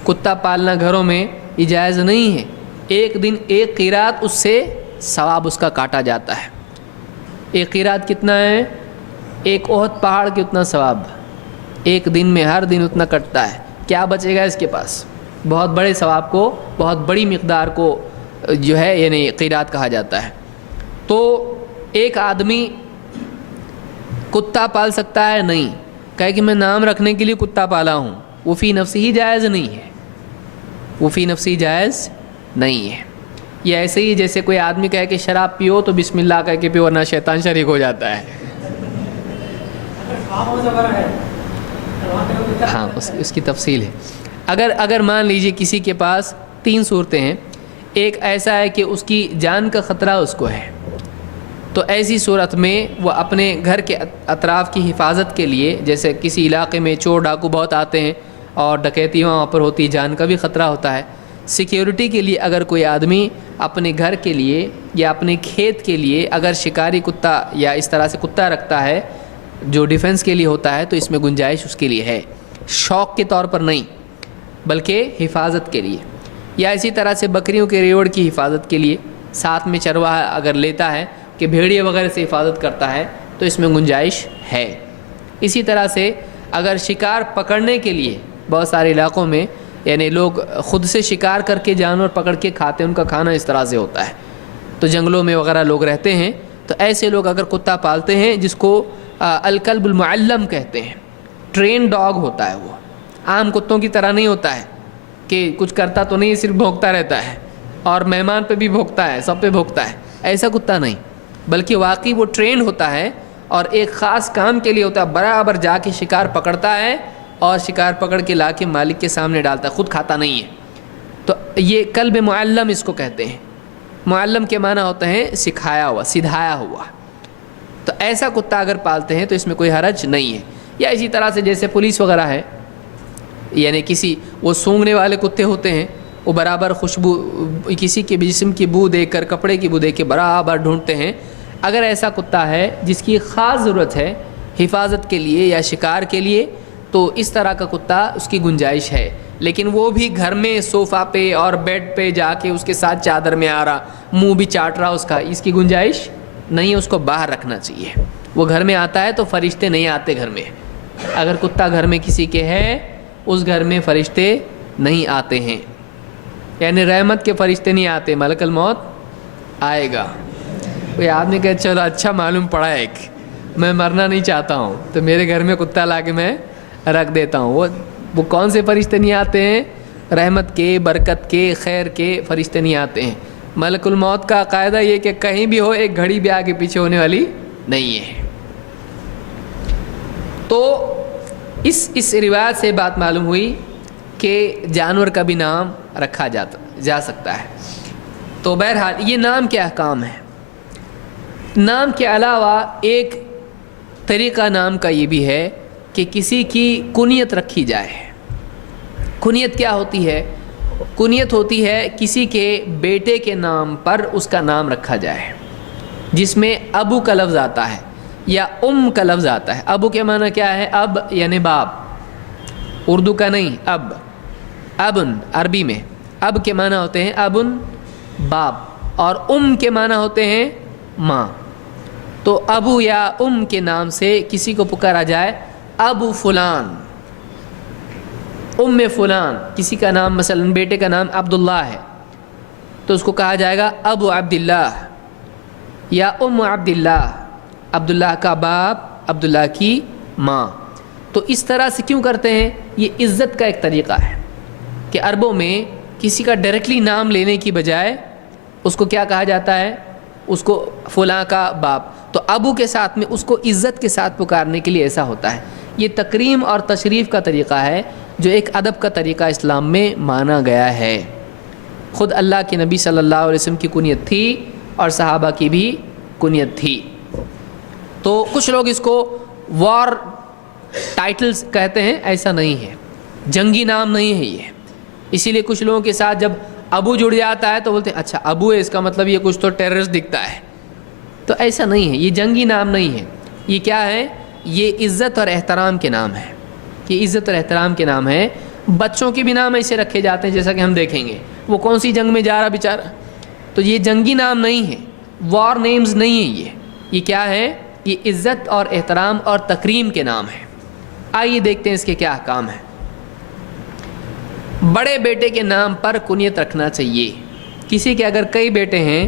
کتا پالنا گھروں میں یہ جائز نہیں ہے۔ ایک دن ایک قیرات اس سے ثواب اس کا کاٹا جاتا ہے۔ ایک قیرات کتنا ہے؟ ایک احد پہاڑ کے اتنا ثواب، ایک دن میں ہر دن اتنا کٹتا ہے، کیا بچے گا اس کے پاس؟ بہت بڑے ثواب کو، بہت بڑی مقدار کو جو ہے یعنی قیرات کہا جاتا ہے۔ تو ایک آدمی کتا پال سکتا ہے؟ نہیں، کہے کہ میں نام رکھنے کے لیے کتا پالا ہوں، وہ فی نفسی ہی جائز نہیں ہے، وہ فی نفسی جائز نہیں ہے۔ یہ ایسے ہی جیسے کوئی آدمی کہے کہ شراب پیو تو بسم اللہ کہہ کے پیو ورنہ شیطان شریک ہو جاتا ہے۔ ہاں اس کی تفصیل ہے۔ اگر مان لیجئے کسی کے پاس 3 صورتیں ہیں، ایک ایسا ہے کہ اس کی جان کا خطرہ اس کو ہے، تو ایسی صورت میں وہ اپنے گھر کے اطراف کی حفاظت کے لیے، جیسے کسی علاقے میں چور ڈاکو بہت آتے ہیں اور ڈکیتی وہاں پر ہوتی، جان کا بھی خطرہ ہوتا ہے، سیکیورٹی کے لیے اگر کوئی آدمی اپنے گھر کے لیے یا اپنے کھیت کے لیے اگر شکاری کتا یا اس طرح سے کتا رکھتا ہے جو ڈیفنس کے لیے ہوتا ہے تو اس میں گنجائش اس کے لیے ہے، شوق کے طور پر نہیں بلکہ حفاظت کے لیے۔ یا اسی طرح سے بکریوں کے ریوڑ کی حفاظت کے لیے ساتھ میں چرواہا اگر لیتا ہے کہ بھیڑیے وغیرہ سے حفاظت کرتا ہے تو اس میں گنجائش ہے۔ اسی طرح سے اگر شکار پکڑنے کے لیے بہت سارے علاقوں میں یعنی لوگ خود سے شکار کر کے جانور پکڑ کے کھاتے ہیں، ان کا کھانا اس طرح سے ہوتا ہے، تو جنگلوں میں وغیرہ لوگ رہتے ہیں، تو ایسے لوگ اگر کتا پالتے ہیں جس کو الکلب المعلم کہتے ہیں، ٹرین ڈاگ ہوتا ہے، وہ عام کتوں کی طرح نہیں ہوتا ہے کہ کچھ کرتا تو نہیں صرف بھونکتا رہتا ہے اور مہمان پہ بھی بھونکتا ہے، سب پہ بھونکتا ہے، ایسا کتا نہیں، بلکہ واقعی وہ ٹرین ہوتا ہے اور ایک خاص کام کے لیے ہوتا ہے، برابر جا کے شکار پکڑتا ہے اور شکار پکڑ کے لا کے مالک کے سامنے ڈالتا ہے، خود کھاتا نہیں ہے۔ تو یہ کلب معلم اس کو کہتے ہیں۔ معلم کے معنی ہوتے ہیں سکھایا ہوا، سدھایا ہوا۔ تو ایسا کتا اگر پالتے ہیں تو اس میں کوئی حرج نہیں ہے۔ یا اسی طرح سے جیسے پولیس وغیرہ ہے، یعنی کسی وہ سونگھنے والے کتے ہوتے ہیں، وہ برابر خوشبو کسی کے جسم کی بو دیکھ کر، کپڑے کی بو دیکھ کے برابر ڈھونڈتے ہیں۔ اگر ایسا کتا ہے جس کی خاص ضرورت ہے حفاظت کے لیے یا شکار کے لیے، تو اس طرح کا کتا اس کی گنجائش ہے، لیکن وہ بھی گھر میں صوفہ پہ اور بیڈ پہ جا کے اس کے ساتھ چادر میں آ رہا، منہ بھی چاٹ رہا اس کا، اس کی گنجائش نہیں، اس کو باہر رکھنا چاہیے۔ وہ گھر میں آتا ہے تو فرشتے نہیں آتے گھر میں، اگر کتا گھر میں کسی کے ہے اس گھر میں فرشتے نہیں آتے ہیں، یعنی رحمت کے فرشتے نہیں آتے، ملک الموت آئے گا۔ کوئی آدمی کہے چلو اچھا معلوم پڑا ہے کہ میں مرنا نہیں چاہتا ہوں تو میرے گھر میں کتا لا کے میں رکھ دیتا ہوں، وہ کون سے فرشتے نہیں آتے ہیں؟ رحمت کے، برکت کے، خیر کے فرشتے نہیں آتے ہیں۔ ملک الموت کا قاعدہ یہ کہ کہیں بھی ہو ایک گھڑی بھی آگے پیچھے ہونے والی نہیں ہے۔ تو اس روایت سے بات معلوم ہوئی کہ جانور کا بھی نام رکھا جا سکتا ہے۔ تو بہرحال یہ نام کے احکام ہیں۔ نام کے علاوہ ایک طریقہ نام کا یہ بھی ہے کہ کسی کی کنیت رکھی جائے۔ کنیت کیا ہوتی ہے؟ کنیت ہوتی ہے کسی کے بیٹے کے نام پر اس کا نام رکھا جائے، جس میں ابو کا لفظ آتا ہے یا کا لفظ آتا ہے۔ ابو کے معنی کیا ہے؟ اب یعنی باپ، اردو کا نہیں، اب، ابن عربی میں اب کے معنی ہوتے ہیں ابن باپ، اور کے معنی ہوتے ہیں ماں۔ تو ابو یا کے نام سے کسی کو پکارا جائے، ابو فلان، فلان، کسی کا نام مثلا بیٹے کا نام عبداللہ ہے تو اس کو کہا جائے گا ابو عبداللہ یا عبداللہ، عبداللہ کا باپ، عبداللہ کی ماں۔ تو اس طرح سے کیوں کرتے ہیں؟ یہ عزت کا ایک طریقہ ہے کہ عربوں میں کسی کا ڈائریکٹلی نام لینے کی بجائے اس کو کیا کہا جاتا ہے؟ اس کو فلاں کا باپ، تو ابو کے ساتھ میں اس کو عزت کے ساتھ پکارنے کے لیے ایسا ہوتا ہے۔ یہ تکریم اور تشریف کا طریقہ ہے جو ایک ادب کا طریقہ اسلام میں مانا گیا ہے۔ خود اللہ کے نبی صلی اللہ علیہ وسلم کی کنیت تھی اور صحابہ کی بھی کنیت تھی۔ تو کچھ لوگ اس کو وار ٹائٹلز کہتے ہیں، ایسا نہیں ہے، جنگی نام نہیں ہے یہ۔ اسی لیے کچھ لوگوں کے ساتھ جب ابو جڑ جاتا ہے تو بولتے ہیں اچھا ابو ہے، اس کا مطلب یہ کچھ تو ٹیررسٹ دکھتا ہے، تو ایسا نہیں ہے، یہ جنگی نام نہیں ہے۔ یہ کیا ہے؟ یہ عزت اور احترام کے نام ہے، یہ عزت اور احترام کے نام ہے۔ بچوں کے بھی نام ایسے رکھے جاتے ہیں جیسا کہ ہم دیکھیں گے، وہ کون سی جنگ میں جا رہا بیچارہ، تو یہ جنگی نام نہیں ہے، وار نیمز نہیں ہیں یہ کیا ہے؟ یہ عزت اور احترام اور تکریم کے نام ہیں۔ آئیے دیکھتے ہیں اس کے کیا احکام ہیں۔ بڑے بیٹے کے نام پر کنیت رکھنا چاہیے۔ کسی کے اگر کئی بیٹے ہیں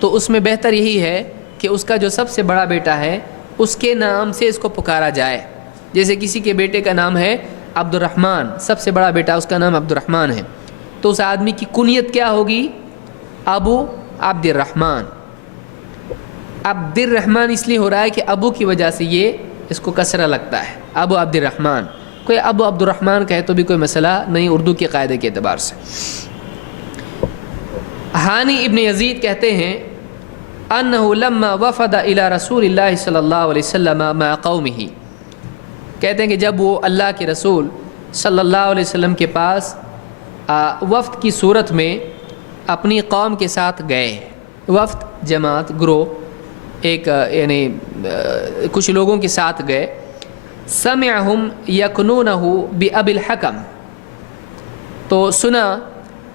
تو اس میں بہتر یہی ہے کہ اس کا جو سب سے بڑا بیٹا ہے اس کے نام سے اس کو پکارا جائے۔ جیسے کسی کے بیٹے کا نام ہے عبد الرحمن، سب سے بڑا بیٹا اس کا نام عبد الرحمن ہے، تو اس آدمی کی کنیت کیا ہوگی؟ ابو عبد الرحمن۔ عبد الرحمن اس لیے ہو رہا ہے کہ ابو کی وجہ سے یہ اس کو کسرہ لگتا ہے، ابو عبد الرحمن۔ کوئی ابو عبد الرحمن کہے تو بھی کوئی مسئلہ نہیں اردو کے قاعدے کے اعتبار سے۔ ہانی ابن یزید کہتے ہیں انہ لما وفد الى رسول اللہ صلی اللہ علیہ وسلم مع قومہ، کہتے ہیں کہ جب وہ اللہ کے رسول صلی اللہ علیہ وسلم کے پاس وفد کی صورت میں اپنی قوم کے ساتھ گئے، وفد جماعت گروہ ایک یعنی کچھ لوگوں کے ساتھ گئے، سمعہم یکنونہ بأبی الحکم، تو سنا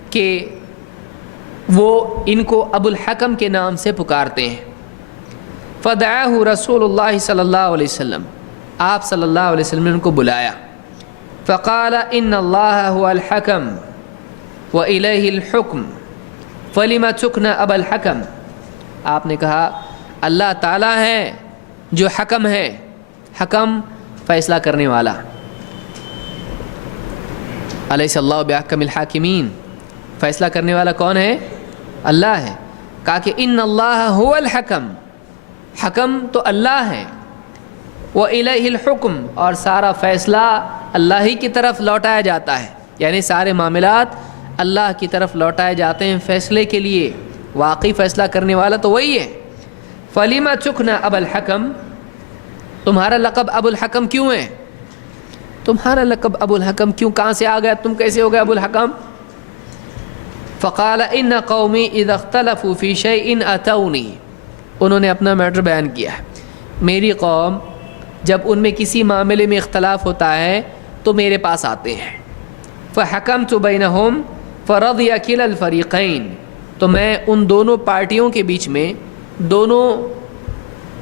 کہ وہ ان کو ابو الحکم کے نام سے پکارتے ہیں۔ فدعاہ رسول اللہ صلی اللہ علیہ وسلم، آپ صلی اللہ علیہ وسلم نے ان کو بلایا۔ فقال ان اللہ هو الحکم وإلیہ الحکم فلم تکن ابا الحکم، آپ نے کہا اللہ تعالیٰ ہے جو حکم ہے، حکم فیصلہ کرنے والا، الیس اللہ بأحکم الحاکمین، فیصلہ کرنے والا کون ہے؟ اللہ ہے۔ کہا کہ ان اللہ هو الحکم، حکم تو اللہ ہے، وإلیہ الحکم، اور سارا فیصلہ اللہ ہی کی طرف لوٹایا جاتا ہے، یعنی سارے معاملات اللہ کی طرف لوٹائے جاتے ہیں فیصلے کے لیے، واقعی فیصلہ کرنے والا تو وہی ہے۔ فلم چکنا ابا الحکم، تمہارا لقب ابو الحکم کیوں ہے؟ تمہارا لقب ابو الحکم کیوں، کہاں سے آ گیا، تم کیسے ہو گئے ابو الحکم؟ فقال ان قومی اذا اختلفوا فی شیء اتونی، انہوں نے اپنا میٹر بیان کیا، میری قوم جب ان میں کسی معاملے میں اختلاف ہوتا ہے تو میرے پاس آتے ہیں۔ فحکمت بینہم فرضی کلا الفریقین، تو میں ان دونوں پارٹیوں کے بیچ میں، دونوں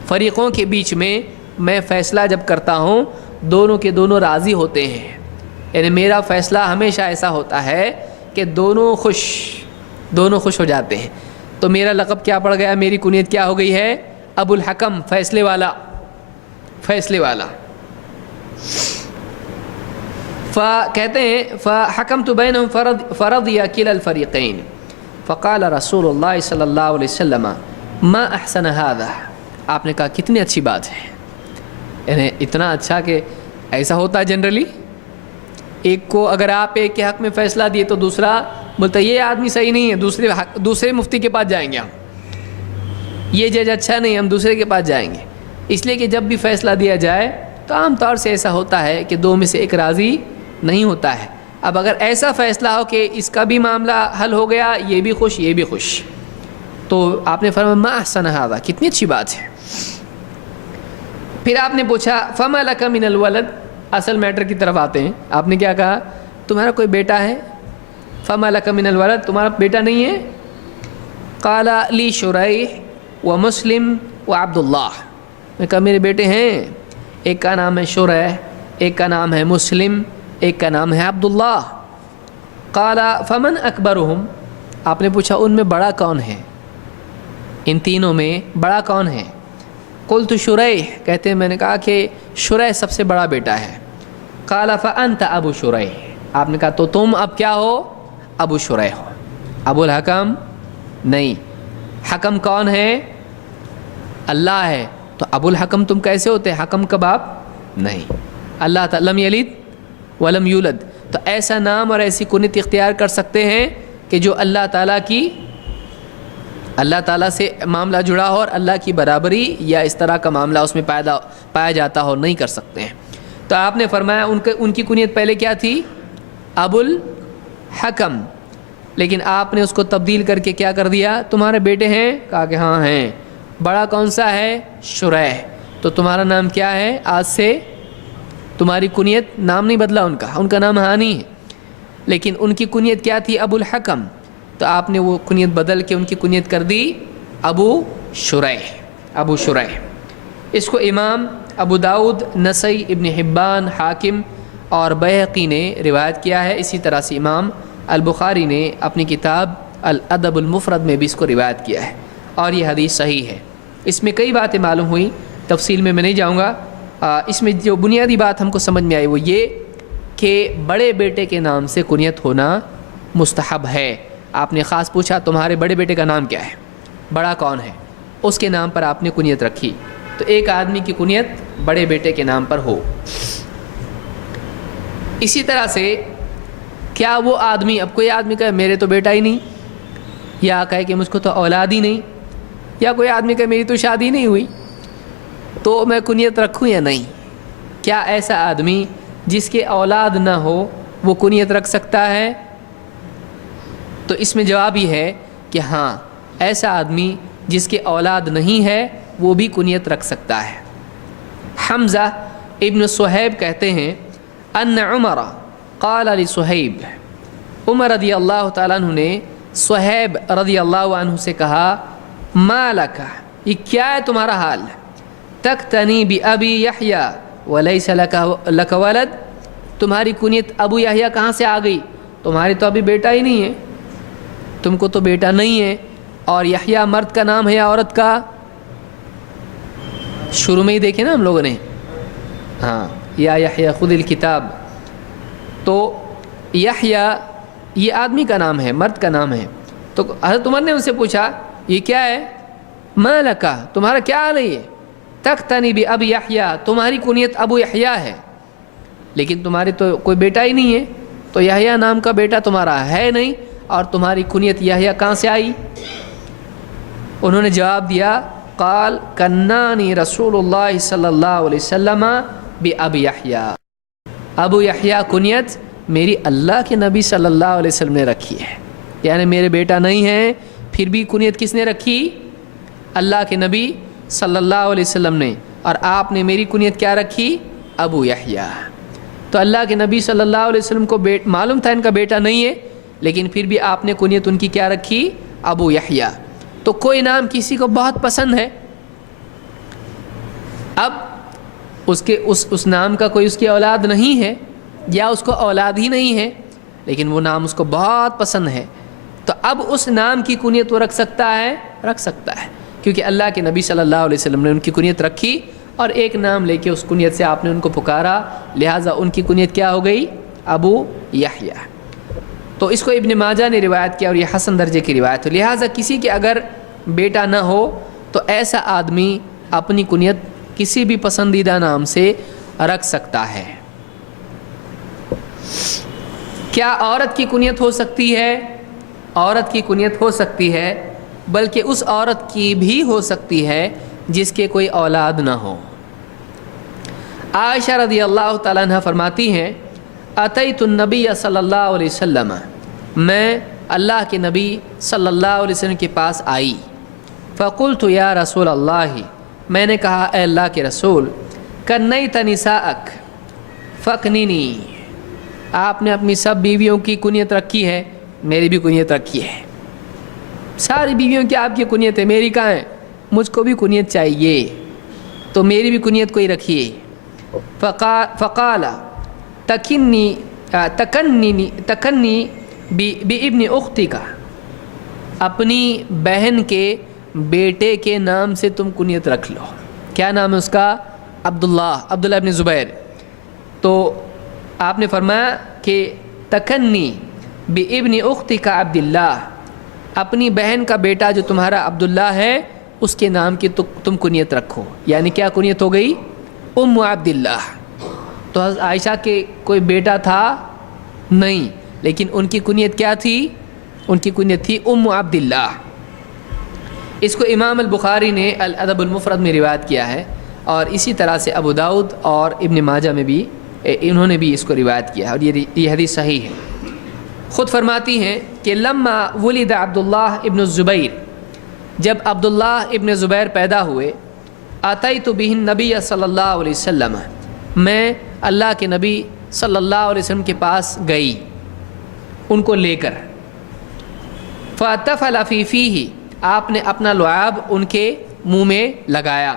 فریقوں کے بیچ میں میں فیصلہ جب کرتا ہوں دونوں کے دونوں راضی ہوتے ہیں، یعنی میرا فیصلہ ہمیشہ ایسا ہوتا ہے کہ دونوں خوش ہو جاتے ہیں. تو میرا لقب کیا پڑ گیا، میری کنیت کیا ہو گئی ہے، ابو الحکم، فیصلے والا. کہتے ہیں فحکمت بینہم فرضی کلا الفریقین فقال رسول اللہ صلی اللہ علیہ وسلم ما احسن هذا. آپ نے کہا کتنی اچھی بات ہے، یعنی اتنا اچھا کہ ایسا ہوتا ہے جنرلی، ایک کو اگر آپ ایک کے حق میں فیصلہ دیے تو دوسرا بولتا ہے یہ آدمی صحیح نہیں ہے، دوسرے مفتی کے پاس جائیں گے، ہم یہ جج اچھا نہیں، ہم دوسرے کے پاس جائیں گے. اس لیے کہ جب بھی فیصلہ دیا جائے تو عام طور سے ایسا ہوتا ہے کہ دو میں سے ایک راضی نہیں ہوتا ہے. اب اگر ایسا فیصلہ ہو کہ اس کا بھی معاملہ حل ہو گیا، یہ بھی خوش یہ بھی خوش، تو آپ نے فرمایا ما احسن ھذا، کتنی اچھی بات ہے. پھر آپ نے پوچھا فما لک من الولد، اصل میٹر کی طرف آتے ہیں. آپ نے کیا کہا، تمہارا کوئی بیٹا ہے؟ فما لک من الولد، تمہارا بیٹا نہیں ہے؟ قال لی شریح و مسلم و عبداللہ. میں کہا میرے بیٹے ہیں، ایک کا نام ہے شریح، ایک کا نام ہے مسلم، ایک کا نام ہے عبداللہ. قال فمن اکبرہم، آپ نے پوچھا ان میں بڑا کون ہے، ان تینوں میں بڑا کون ہے؟ قلت شریح، کہتے ہیں میں نے کہا کہ شریح سب سے بڑا بیٹا ہے. قال فانت ابو شریح، آپ نے کہا تو تم اب کیا ہو، ابو شریح ہو، ابو الحکم نہیں. حکم کون ہے، اللہ ہے، تو ابو الحکم تم کیسے ہوتے، حکم کا باپ نہیں، اللہ تعالی لم یلد ولم یولد. تو ایسا نام اور ایسی کنیت اختیار کر سکتے ہیں کہ جو اللہ تعالیٰ سے معاملہ جڑا ہو اور اللہ کی برابری یا اس طرح کا معاملہ اس میں پایا جاتا ہو، نہیں کر سکتے ہیں. تو آپ نے فرمایا ان کی کنیت پہلے کیا تھی، ابو الحکم، لیکن آپ نے اس کو تبدیل کر کے کیا کر دیا، تمہارے بیٹے ہیں؟ کہا کہ ہاں ہیں. بڑا کون سا ہے، شریح. تو تمہارا نام کیا ہے، آج سے تمہاری کنیت، نام نہیں بدلا ان کا نام ہانی ہے، لیکن ان کی کنیت کیا تھی، ابو الحکم. تو آپ نے وہ کنیت بدل کے ان کی کنیت کر دی ابو شریح. اس کو امام ابو داؤد، نسائی، ابن حبان، حاکم اور بیہقی نے روایت کیا ہے. اسی طرح سے امام البخاری نے اپنی کتاب الادب المفرد میں بھی اس کو روایت کیا ہے، اور یہ حدیث صحیح ہے. اس میں کئی باتیں معلوم ہوئیں، تفصیل میں نہیں جاؤں گا. اس میں جو بنیادی بات ہم کو سمجھ میں آئی وہ یہ کہ بڑے بیٹے کے نام سے کنیت ہونا مستحب ہے. آپ نے خاص پوچھا تمہارے بڑے بیٹے کا نام کیا ہے، بڑا کون ہے، اس کے نام پر آپ نے کنیت رکھی. تو ایک آدمی کی کنیت بڑے بیٹے کے نام پر ہو. اسی طرح سے کیا وہ آدمی، اب کوئی آدمی کہے میرے تو بیٹا ہی نہیں، یا کہے کہ مجھ کو تو اولاد ہی نہیں، یا کوئی آدمی کہے میری تو شادی نہیں ہوئی، تو میں کنیت رکھوں یا نہیں؟ کیا ایسا آدمی جس کے اولاد نہ ہو وہ کنیت رکھ سکتا ہے؟ تو اس میں جواب یہ ہے کہ ہاں، ایسا آدمی جس کے اولاد نہیں ہے وہ بھی کنیت رکھ سکتا ہے. حمزہ ابن صہیب کہتے ہیں ان عمر قال لصہیب، عمر رضی اللہ تعالیٰ عنہ نے صہیب رضی اللہ عنہ سے کہا ما لک، یہ کیا ہے تمہارا حال، تقتنی بأبی یحییٰ ولیس لک ولد، تمہاری کنیت ابو یحییٰ کہاں سے آ گئی، تمہاری تو ابھی بیٹا ہی نہیں ہے، تم کو تو بیٹا نہیں ہے. اور یحییٰ مرد کا نام ہے یا عورت کا، شروع میں ہی دیکھیں نا ہم لوگوں نے، ہاں یا یحییٰ خذ الکتاب. تو یحییٰ یہ آدمی کا نام ہے، مرد کا نام ہے. تو حضرت عمر نے ان سے پوچھا یہ کیا ہے، ما لکا، تمہارا کیا حال ہے، یہ تقتنی بأبی یحییٰ، تمہاری کنیت ابو یحییٰ ہے لیکن تمہارے تو کوئی بیٹا ہی نہیں ہے، تو یحییٰ نام کا بیٹا تمہارا ہے نہیں، اور تمہاری کنیت یحییٰ کہاں سے آئی؟ انہوں نے جواب دیا قال کنانی رسول اللہ صلی اللہ علیہ وسلم بأبی یحییٰ، ابو یحییٰ کنیت میری اللہ کے نبی صلی اللہ علیہ وسلم نے رکھی ہے. یعنی میرے بیٹا نہیں ہے، پھر بھی کنیت کس نے رکھی، اللہ کے نبی صلی اللہ علیہ وسلم نے، اور آپ نے میری کنیت کیا رکھی، ابو یحییٰ. تو اللہ کے نبی صلی اللہ علیہ وسلم کو معلوم تھا ان کا بیٹا نہیں ہے، لیکن پھر بھی آپ نے کنیت ان کی کیا رکھی، ابو یحییٰ. تو کوئی نام کسی کو بہت پسند ہے، اب اس نام کا کوئی اس کی اولاد نہیں ہے یا اس کو اولاد ہی نہیں ہے، لیکن وہ نام اس کو بہت پسند ہے، تو اب اس نام کی کنیت وہ رکھ سکتا ہے، کیونکہ اللہ کے نبی صلی اللہ علیہ وسلم نے ان کی کنیت رکھی اور ایک نام لے کے اس کنیت سے آپ نے ان کو پکارا، لہٰذا ان کی کنیت کیا ہو گئی؟ ابو یحییٰ۔ تو اس کو ابن ماجہ نے روایت کیا اور یہ حسن درجے کی روایت ہے۔ لہٰذا کسی کے اگر بیٹا نہ ہو تو ایسا آدمی اپنی کنیت کسی بھی پسندیدہ نام سے رکھ سکتا ہے۔ کیا عورت کی کنیت ہو سکتی ہے؟ عورت کی کنیت ہو سکتی ہے، بلکہ اس عورت کی بھی ہو سکتی ہے جس کے کوئی اولاد نہ ہو۔ عائشہ رضی اللہ تعالیٰ عنہ فرماتی ہیں اتیت النبی صلی اللہ علیہ وسلم، میں اللہ کے نبی صلی اللہ علیہ وسلم کے پاس آئی، فقلت یا رسول اللہ، میں نے کہا اے اللہ کے رسول، کنیت نساءک فکننی، آپ نے اپنی سب بیویوں کی کنیت رکھی ہے، میری بھی کنیت رکھی ہے، ساری بیویوں کی آپ کی کنیت ہے، میری کہاں ہے؟ مجھ کو بھی کنیت چاہیے، تو میری بھی کنیت کوئی رکھیے۔ فقال تکنی بابن اختی کا، اپنی بہن کے بیٹے کے نام سے تم کنیت رکھ لو۔ کیا نام ہے اس کا؟ عبداللہ ابن زبیر۔ تو آپ نے فرمایا کہ تکنی بابن اختی کا عبداللہ، اپنی بہن کا بیٹا جو تمہارا عبداللہ ہے اس کے نام کی تم کنیت رکھو۔ یعنی کیا کنیت ہو گئی؟ ام عبداللہ۔ تو حضرت عائشہ کے کوئی بیٹا تھا نہیں، لیکن ان کی کنیت کیا تھی؟ ان کی کنیت تھی ام عبداللہ۔ اس کو امام البخاری نے الادب المفرد میں روایت کیا ہے، اور اسی طرح سے ابو داؤد اور ابن ماجہ میں بھی انہوں نے بھی اس کو روایت کیا ہے، اور یہ حدیث صحیح ہے۔ خود فرماتی ہیں کہ لما ولد عبداللہ ابن الزبیر، جب عبداللہ ابن زبیر پیدا ہوئے، اتیت بہ النبی صلی اللہ علیہ وسلم، میں اللہ کے نبی صلی اللہ علیہ وسلم کے پاس گئی ان کو لے کر، فاتفل فی فیہ، آپ نے اپنا لعاب ان کے منہ میں لگایا،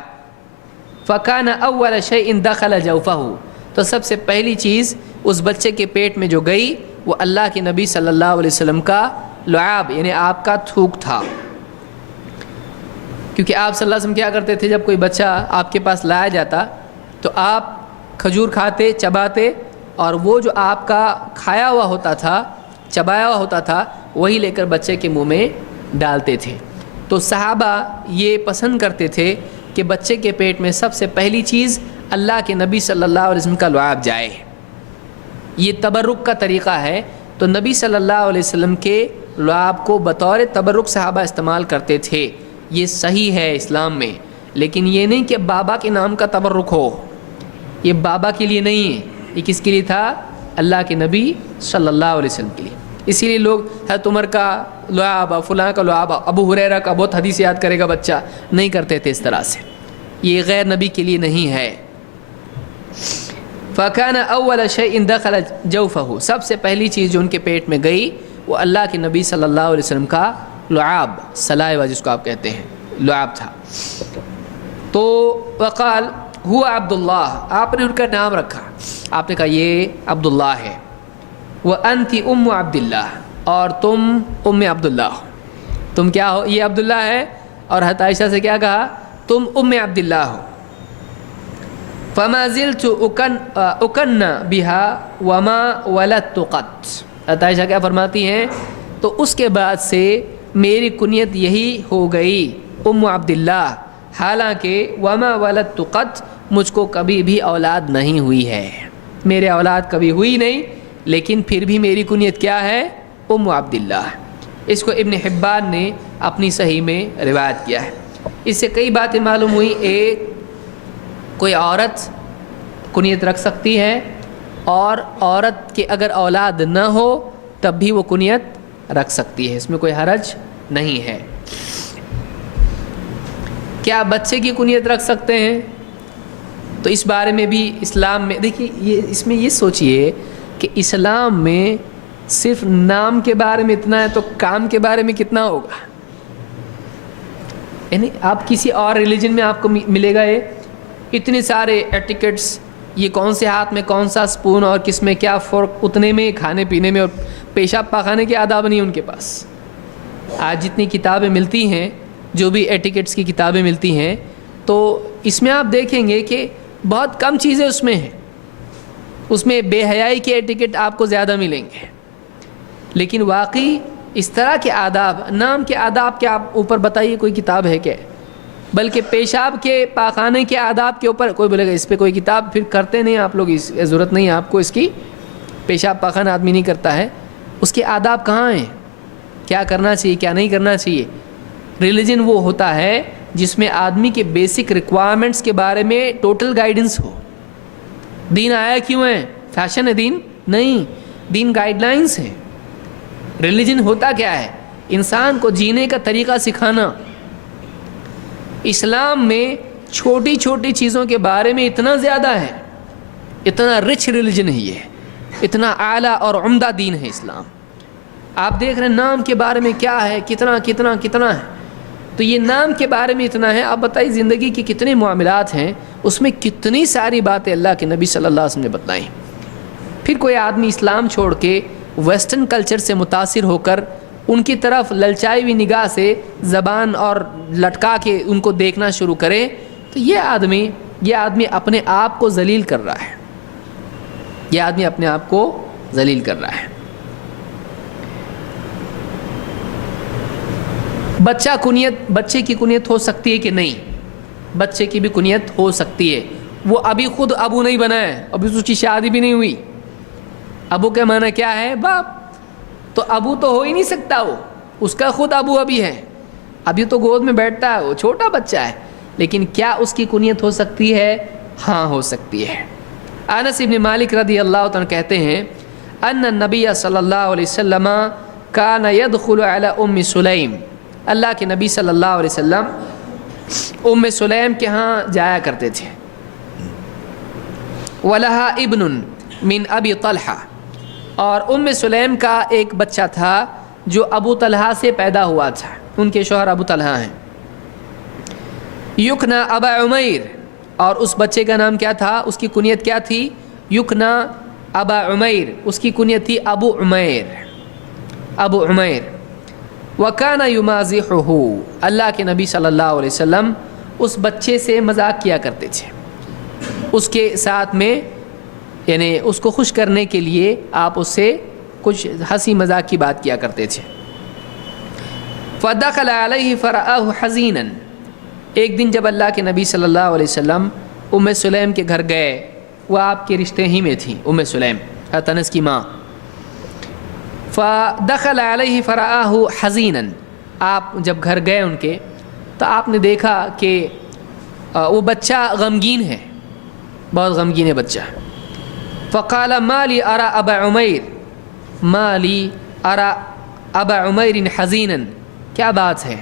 فکان اول شیء دخل جوفہ، تو سب سے پہلی چیز اس بچے کے پیٹ میں جو گئی وہ اللہ کے نبی صلی اللہ علیہ وسلم کا لعاب، یعنی آپ کا تھوک تھا، کیونکہ آپ صلی اللہ علیہ وسلم کیا کرتے تھے، جب کوئی بچہ آپ کے پاس لایا جاتا تو آپ کھجور کھاتے، چباتے، اور وہ جو آپ کا کھایا ہوا ہوتا تھا، چبایا ہوا ہوتا تھا، وہی لے کر بچے کے منہ میں ڈالتے تھے۔ تو صحابہ یہ پسند کرتے تھے کہ بچے کے پیٹ میں سب سے پہلی چیز اللہ کے نبی صلی اللہ علیہ وسلم کا لعاب جائے، یہ تبرک کا طریقہ ہے۔ تو نبی صلی اللہ علیہ وسلم کے لعاب کو بطور تبرک صحابہ استعمال کرتے تھے، یہ صحیح ہے اسلام میں، لیکن یہ نہیں کہ بابا کے نام کا تبرک ہو، یہ بابا کے لیے نہیں ہے، یہ کس کے لیے تھا؟ اللہ کے نبی صلی اللہ علیہ وسلم کے لیے۔ اسی لیے لوگ حضرت عمر کا لعاب، فلاں کا لعاب، ابو ہریرہ کا بہت حدیث یاد کرے گا بچہ، نہیں کرتے تھے اس طرح سے، یہ غیر نبی کے لیے نہیں ہے۔ فَكَانَ أَوَّلَ شَيْءٍ دَخَلَ جَوْفَهُ، سب سے پہلی چیز جو ان کے پیٹ میں گئی وہ اللہ کے نبی صلی اللہ علیہ وسلم کا لعاب، سلائیوہ جس کو آپ کہتے ہیں، لعاب تھا۔ تو وقال هو عبداللہ، آپ نے ان کا نام رکھا، آپ نے کہا یہ عبداللہ ہے، وَأَنْتِ أُمُّ عَبْدِ اللَّهِ، اور تم ام عبداللہ ہو، تم کیا ہو؟ یہ عبداللہ ہے، اور حضرت عائشہ سے کیا کہا؟ تم ام عبداللہ ہو۔ فما زلت اکن بہا وما ولدت قط، حضرت عائشہ کیا فرماتی ہیں؟ تو اس کے بعد سے میری کنیت یہی ہو گئی ام عبداللہ، حالانکہ وما ولدت قط، مجھ کو کبھی بھی اولاد نہیں ہوئی ہے، میرے اولاد کبھی ہوئی نہیں، لیکن پھر بھی میری کنیت کیا ہے؟ ام عبداللہ۔ اس کو ابن حبان نے اپنی صحیح میں روایت کیا ہے۔ اس سے کئی باتیں معلوم ہوئی، ایک، کوئی عورت کنیت رکھ سکتی ہے، اور عورت کے اگر اولاد نہ ہو تب بھی وہ کنیت رکھ سکتی ہے، اس میں کوئی حرج نہیں ہے۔ کیا بچے کی کنیت رکھ سکتے ہیں؟ تو اس بارے میں بھی اسلام میں دیکھیے، اس میں یہ سوچئے کہ اسلام میں صرف نام کے بارے میں اتنا ہے تو کام کے بارے میں کتنا ہوگا؟ یعنی آپ کسی اور ریلیجن میں آپ کو ملے گا یہ اتنے سارے ایٹیکٹس، یہ کون سے ہاتھ میں کون سا سپون اور کس میں کیا فرق، اتنے میں کھانے پینے میں، اور پیشاب پاخانے کے آداب نہیں ان کے پاس۔ آج جتنی کتابیں ملتی ہیں، جو بھی ایٹیکٹس کی کتابیں ملتی ہیں، تو اس میں آپ دیکھیں گے کہ بہت کم چیزیں اس میں ہیں، اس میں بے حیائی کے ایٹیکٹ آپ کو زیادہ ملیں گے، لیکن واقعی اس طرح کے آداب، نام کے آداب کے آپ اوپر بتائیے کوئی کتاب ہے کیا؟ بلکہ پیشاب کے پاخانے کے آداب کے اوپر کوئی بولے گا اس پہ کوئی کتاب، پھر کرتے نہیں آپ لوگ، اس ضرورت نہیں ہے آپ کو اس کی، پیشاب پاخانہ آدمی نہیں کرتا ہے، اس کے آداب کہاں ہیں؟ کیا کرنا چاہیے کیا نہیں کرنا چاہیے؟ ریلیجن وہ ہوتا ہے جس میں آدمی کے بیسک ریکوائرمنٹس کے بارے میں ٹوٹل گائیڈنس ہو۔ دین آیا کیوں ہے؟ فیشن ہے دین؟ نہیں، دین گائیڈ لائنس ہیں۔ ریلیجن ہوتا کیا ہے؟ انسان کو جینے کا طریقہ سکھانا۔ اسلام میں چھوٹی چھوٹی چیزوں کے بارے میں اتنا زیادہ ہے، اتنا رچ ریلیجن ہے یہ، اتنا اعلیٰ اور عمدہ دین ہے اسلام۔ آپ دیکھ رہے ہیں نام کے بارے میں کیا ہے، کتنا کتنا کتنا ہے، تو یہ نام کے بارے میں اتنا ہے۔ آپ بتائیے زندگی کے کتنے معاملات ہیں، اس میں کتنی ساری باتیں اللہ کے نبی صلی اللہ علیہ وسلم نے بتائیں۔ پھر کوئی آدمی اسلام چھوڑ کے ویسٹرن کلچر سے متاثر ہو کر ان کی طرف للچائی ہوئی نگاہ سے زبان اور لٹکا کے ان کو دیکھنا شروع کرے، تو یہ آدمی اپنے آپ کو ذلیل کر رہا ہے، یہ آدمی اپنے آپ کو ذلیل کر رہا ہے۔ بچے کی کنیت ہو سکتی ہے کہ نہیں؟ بچے کی بھی کنیت ہو سکتی ہے، وہ ابھی خود ابو نہیں بنا ہے، ابھی اس کی شادی بھی نہیں ہوئی۔ ابو کا معنی کیا ہے؟ باپ۔ تو ابو تو ہو ہی نہیں سکتا، وہ اس کا خود ابو ابھی ہے، ابھی تو گود میں بیٹھتا ہے، وہ چھوٹا بچہ ہے، لیکن کیا اس کی کنیت ہو سکتی ہے؟ ہاں ہو سکتی ہے۔ انس بن مالک رضی اللہ عنہ کہتے ہیں ان النبی صلی اللہ علیہ وسلم کان يدخل علی ام سلیم، اللہ کے نبی صلی اللہ علیہ وسلم ام سلیم کے ہاں جایا کرتے تھے۔ وَلَهَا ابن من ابی طلحہ، اور ام سلیم کا ایک بچہ تھا جو ابو طلحہ سے پیدا ہوا تھا، ان کے شوہر ابو طلحہ ہیں۔ یکنا ابا عمیر، اور اس بچے کا نام کیا تھا؟ اس کی کنیت کیا تھی؟ یکنا ابا عمیر، اس کی کنیت تھی ابو عمیر، ابو عمیر۔ وَكَانَ يُمَازِحُهُ، اللہ کے نبی صلی اللہ علیہ وسلم اس بچے سے مذاق کیا کرتے تھے، اس کے ساتھ میں، یعنی اس کو خوش کرنے کے لیے آپ اس سے کچھ ہنسی مذاق کی بات کیا کرتے تھے۔ فَدَخَلَ عَلَيْهِ فَرَآهُ حَزِينًا، ایک دن جب اللہ کے نبی صلی اللہ علیہ وسلم ام سلیم کے گھر گئے، وہ آپ کے رشتے ہی میں تھیں ام سلیم، حضرت انس کی ماں۔ فَدَخَلَ عَلَيْهِ فَرَآهُ حَزِينًا، آپ جب گھر گئے ان کے تو آپ نے دیکھا کہ وہ بچہ غمگین ہے، بہت غمگین ہے بچہ۔ فقال ما لي ارى ابا عمیر، ما لي ارى ابا عمیر حزینا، کیا بات ہے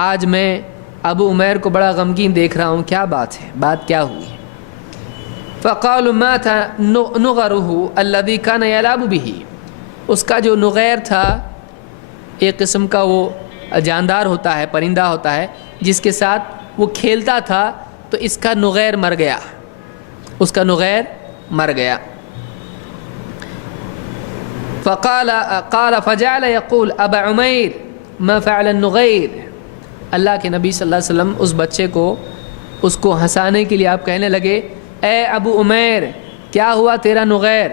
آج میں ابو عمیر کو بڑا غمگین دیکھ رہا ہوں، کیا بات ہے، بات کیا ہوئی؟ فقالوا مات نغره الذي كان يلعب به، اس کا جو نغیر تھا، ایک قسم کا وہ جاندار ہوتا ہے، پرندہ ہوتا ہے جس کے ساتھ وہ کھیلتا تھا، تو اس کا نغیر مر گیا، اس کا نغیر مر گیا۔ قال فجعل يقول ابا عمیر ما فعل النغیر، اللہ کے نبی صلی اللہ علیہ وسلم اس بچے کو، اس کو ہنسانے کے لیے آپ کہنے لگے اے ابو عمیر کیا ہوا تیرا نغیر؟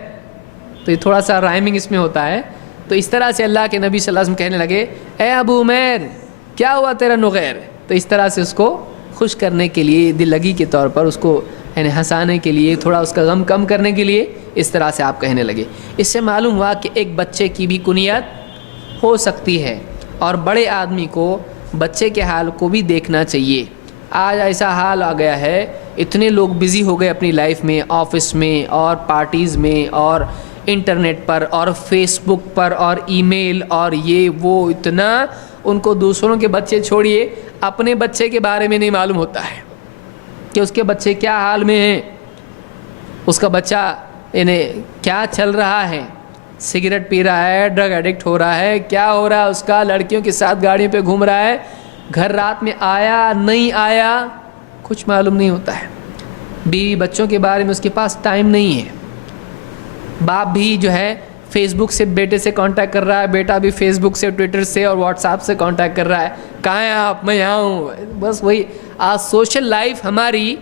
تو یہ تھوڑا سا رائمنگ اس میں ہوتا ہے، تو اس طرح سے اللہ کے نبی صلی اللہ علیہ وسلم کہنے لگے اے ابو عمیر کیا ہوا تیرا نغیر؟ تو اس طرح سے اس کو خوش کرنے کے لیے، دل لگی کے طور پر اس کو یعنی ہنسانے کے لیے، تھوڑا اس کا غم کم کرنے کے لیے اس طرح سے آپ کہنے لگے۔ اس سے معلوم ہوا کہ ایک بچے کی بھی کنیت ہو سکتی ہے، اور بڑے آدمی کو بچے کے حال کو بھی دیکھنا چاہیے۔ آج ایسا حال آ گیا ہے، اتنے لوگ بزی ہو گئے اپنی لائف میں، آفس میں اور پارٹیز میں اور انٹرنیٹ پر اور فیس بک پر اور ای میل اور یہ وہ، اتنا ان کو دوسروں کے بچے چھوڑیے، اپنے بچے کے بارے میں نہیں معلوم ہوتا ہے کہ اس کے بچے کیا حال میں ہیں، اس کا بچہ یعنی کیا چل رہا ہے، سگریٹ پی رہا ہے، ڈرگ ایڈکٹ ہو رہا ہے، کیا ہو رہا ہے اس کا، لڑکیوں کے ساتھ گاڑیوں پہ گھوم رہا ہے، گھر رات میں آیا نہیں آیا کچھ معلوم نہیں ہوتا ہے۔ بیوی بچوں کے بارے میں اس کے پاس ٹائم نہیں ہے. باپ بھی جو ہے فیس بک سے بیٹے سے کانٹیکٹ کر رہا ہے, بیٹا بھی فیس بک سے, ٹویٹر سے اور واٹس ایپ سے کانٹیکٹ کر رہا ہے. کہاں ہیں آپ؟ میں یہاں ہوں. بس وہی آج سوشل لائف, ہماری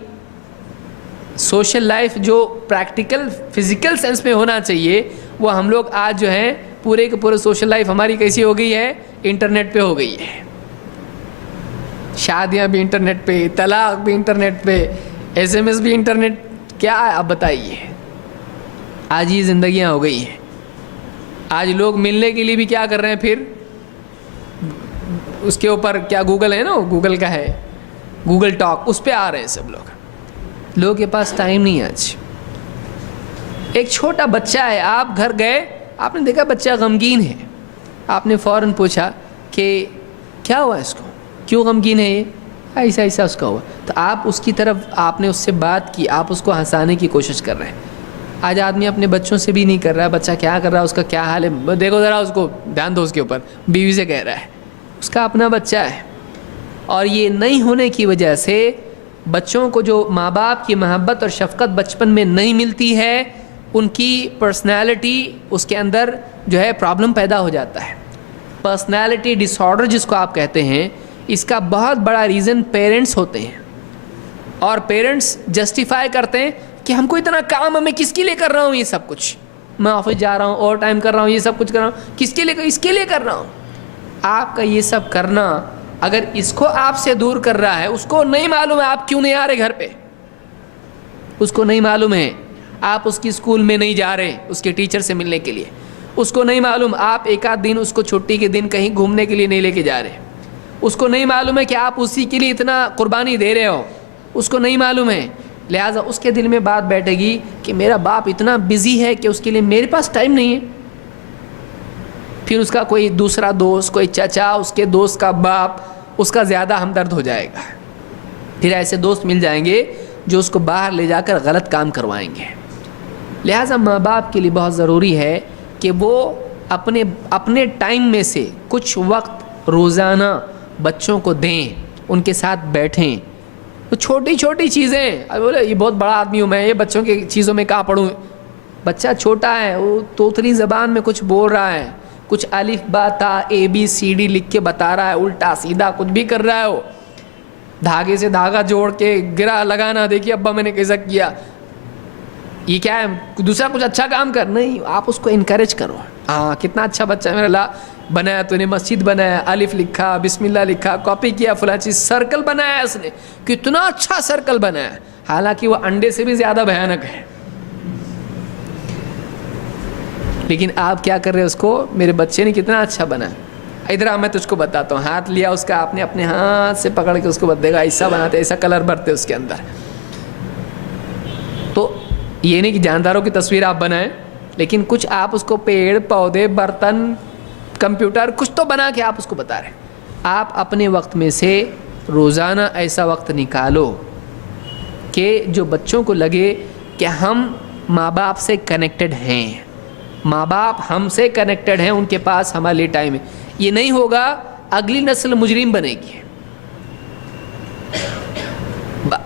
سوشل لائف جو پریکٹیکل فزیکل سینس میں ہونا چاہیے, وہ ہم لوگ آج جو ہیں پورے کے پورے سوشل لائف ہماری کیسی ہو گئی ہے؟ انٹرنیٹ پہ ہو گئی ہے. شادیاں بھی انٹرنیٹ پہ, طلاق بھی انٹرنیٹ پہ, ایس ایم ایس بھی انٹرنیٹ. کیا ہے آپ بتائیے؟ آج یہ زندگیاں ہو گئی ہیں. آج لوگ ملنے کے لیے بھی کیا کر رہے ہیں؟ پھر اس کے اوپر کیا گوگل ہے نا, گوگل کا ہے گوگل ٹاک, اس پہ آ رہے ہیں سب لوگ. لوگوں کے پاس ٹائم نہیں ہے. آج ایک چھوٹا بچہ ہے, آپ گھر گئے, آپ نے دیکھا بچہ غمگین ہے, آپ نے فوراً پوچھا کہ کیا ہوا اس کو, کیوں غمگین ہے یہ؟ ایسا ایسا اس کا ہوا. تو آپ اس کی طرف, آپ نے اس سے بات کی, آپ اس کو ہنسانے کی کوشش کر رہے ہیں. آج آدمی اپنے بچوں سے بھی نہیں کر رہا ہے, بچہ کیا کر رہا ہے, اس کا کیا حال ہے, دیکھو ذرا اس کو, دھیان دو اس کے اوپر. بیوی سے کہہ رہا ہے, اس کا اپنا بچہ ہے. اور یہ نہیں ہونے کی وجہ سے بچوں کو جو ماں باپ کی محبت اور شفقت بچپن میں نہیں ملتی ہے, ان کی پرسنالٹی, اس کے اندر جو ہے پرابلم پیدا ہو جاتا ہے. پرسنالٹی ڈس آرڈر جس کو آپ کہتے ہیں, اس کا بہت بڑا ریزن پیرنٹس ہوتے ہیں. اور پیرنٹس جسٹیفائی کرتے ہیں کہ ہم کو اتنا کام, میں کس کے لیے کر رہا ہوں یہ سب کچھ, میں آفس جا رہا ہوں, اوور ٹائم کر رہا ہوں, یہ سب کچھ کر رہا ہوں, کس کے لیے؟ اس کے لیے کر رہا ہوں. آپ کا یہ سب کرنا اگر اس کو آپ سے دور کر رہا ہے, اس کو نہیں معلوم ہے آپ کیوں نہیں آ رہے گھر پہ, اس کو نہیں معلوم ہے آپ اس کی اسکول میں نہیں جا رہے اس کے ٹیچر سے ملنے کے لیے, اس کو نہیں معلوم آپ ایک آدھ دن اس کو چھٹی کے دن کہیں گھومنے کے لیے نہیں لے کے جا رہے, اس کو نہیں معلوم ہے کہ آپ اسی کے لیے اتنا قربانی دے رہے ہو, اس کو نہیں معلوم ہے. لہٰذا اس کے دل میں بات بیٹھے گی کہ میرا باپ اتنا بزی ہے کہ اس کے لیے میرے پاس ٹائم نہیں ہے. پھر اس کا کوئی دوسرا دوست, کوئی چچا, اس کے دوست کا باپ, اس کا زیادہ ہمدرد ہو جائے گا. پھر ایسے دوست مل جائیں گے جو اس کو باہر لے جا کر غلط کام کروائیں گے. لہٰذا ماں باپ کے لیے بہت ضروری ہے کہ وہ اپنے ٹائم میں سے کچھ وقت روزانہ بچوں کو دیں, ان کے ساتھ بیٹھیں. تو چھوٹی چھوٹی چیزیں, اب بولے یہ بہت بڑا آدمی ہوں میں, یہ بچوں کی چیزوں میں کہاں پڑھوں. بچہ چھوٹا ہے, وہ توتلی زبان میں کچھ بول رہا ہے, کچھ الف با تا اے بی سی ڈی لکھ کے بتا رہا ہے, الٹا سیدھا کچھ بھی کر رہا ہے. وہ دھاگے سے دھاگا جوڑ کے گرا لگانا, دیکھیے ابا میں نے کیسا کیا, یہ کیا ہے, دوسرا کچھ اچھا کام کر. نہیں, آپ اس کو انکریج کرو. ہاں کتنا اچھا بچہ ہے میرا, لا بنایا تو نے, مسجد بنایا, الف لکھا, بسم اللہ لکھا, کاپی کیا, فلاں چیز, سرکل بنایا اس نے, کتنا اچھا سرکل بنایا, حالانکہ وہ انڈے سے بھی زیادہ بھیانک ہے. لیکن آپ کیا کر رہے ہیں, اس کو, میرے بچے نے کتنا اچھا بنا, ادھر آ میں تجھ کو بتاتا ہوں. ہاتھ لیا اس کا, آپ نے اپنے ہاتھ سے پکڑ کے اس کو بتا دے گا, ایسا بناتے, ایسا کلر بھرتے اس کے اندر. تو یہ نہیں کہ جانداروں کی تصویر آپ بنائیں, لیکن کچھ آپ اس کو پیڑ پودے, برتن, کمپیوٹر, کچھ تو بنا کے آپ اس کو بتا رہے ہیں. آپ اپنے وقت میں سے روزانہ ایسا وقت نکالو کہ جو بچوں کو لگے کہ ہم ماں باپ سے کنیکٹڈ ہیں, ماں باپ ہم سے کنیکٹڈ ہیں, ان کے پاس ہمارے لیے ٹائم ہے. یہ نہیں ہوگا, اگلی نسل مجرم بنے گی.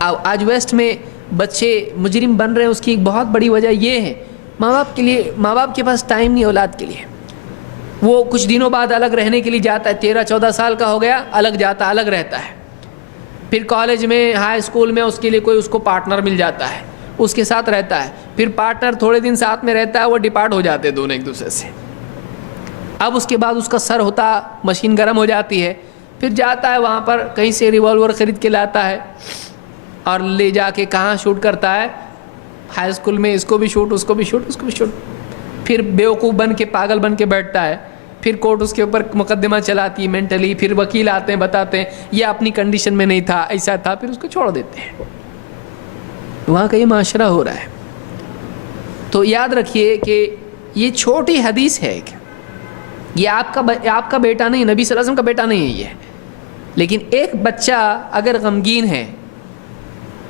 آج ویسٹ میں بچے مجرم بن رہے ہیں, اس کی ایک بہت بڑی وجہ یہ ہے, ماں باپ کے پاس ٹائم نہیں اولاد کے لیے. وہ کچھ دنوں بعد الگ رہنے کے لیے جاتا ہے, 13-14 سال کا ہو گیا, الگ جاتا, الگ رہتا ہے. پھر کالج میں, ہائی اسکول میں اس کے لیے کوئی اس کو پارٹنر مل جاتا ہے, اس کے ساتھ رہتا ہے. پھر پارٹنر تھوڑے دن ساتھ میں رہتا ہے, وہ ڈپارٹ ہو جاتے ہیں دونوں ایک دوسرے سے. اب اس کے بعد اس کا سر ہوتا, مشین گرم ہو جاتی ہے, پھر جاتا ہے وہاں پر کہیں سے ریوالور خرید کے لاتا ہے اور لے جا کے کہاں شوٹ کرتا ہے, ہائی اسکول میں, اس کو بھی شوٹ, اس کو بھی شوٹ, اس کو بھی شوٹ. پھر بیوقوف بن کے, پاگل بن کے بیٹھتا ہے. پھر کورٹ اس کے اوپر مقدمہ چلاتی ہے مینٹلی, پھر وکیل آتے ہیں, بتاتے ہیں یہ اپنی کنڈیشن میں نہیں تھا, ایسا تھا, پھر اس کو چھوڑ دیتے ہیں. وہاں کا یہ معاشرہ ہو رہا ہے. تو یاد رکھیے کہ یہ چھوٹی حدیث ہے, یہ آپ کا بیٹا نہیں, نبی صلی اللہ علیہ وسلم کا بیٹا نہیں ہے یہ. لیکن ایک بچہ اگر غمگین ہے,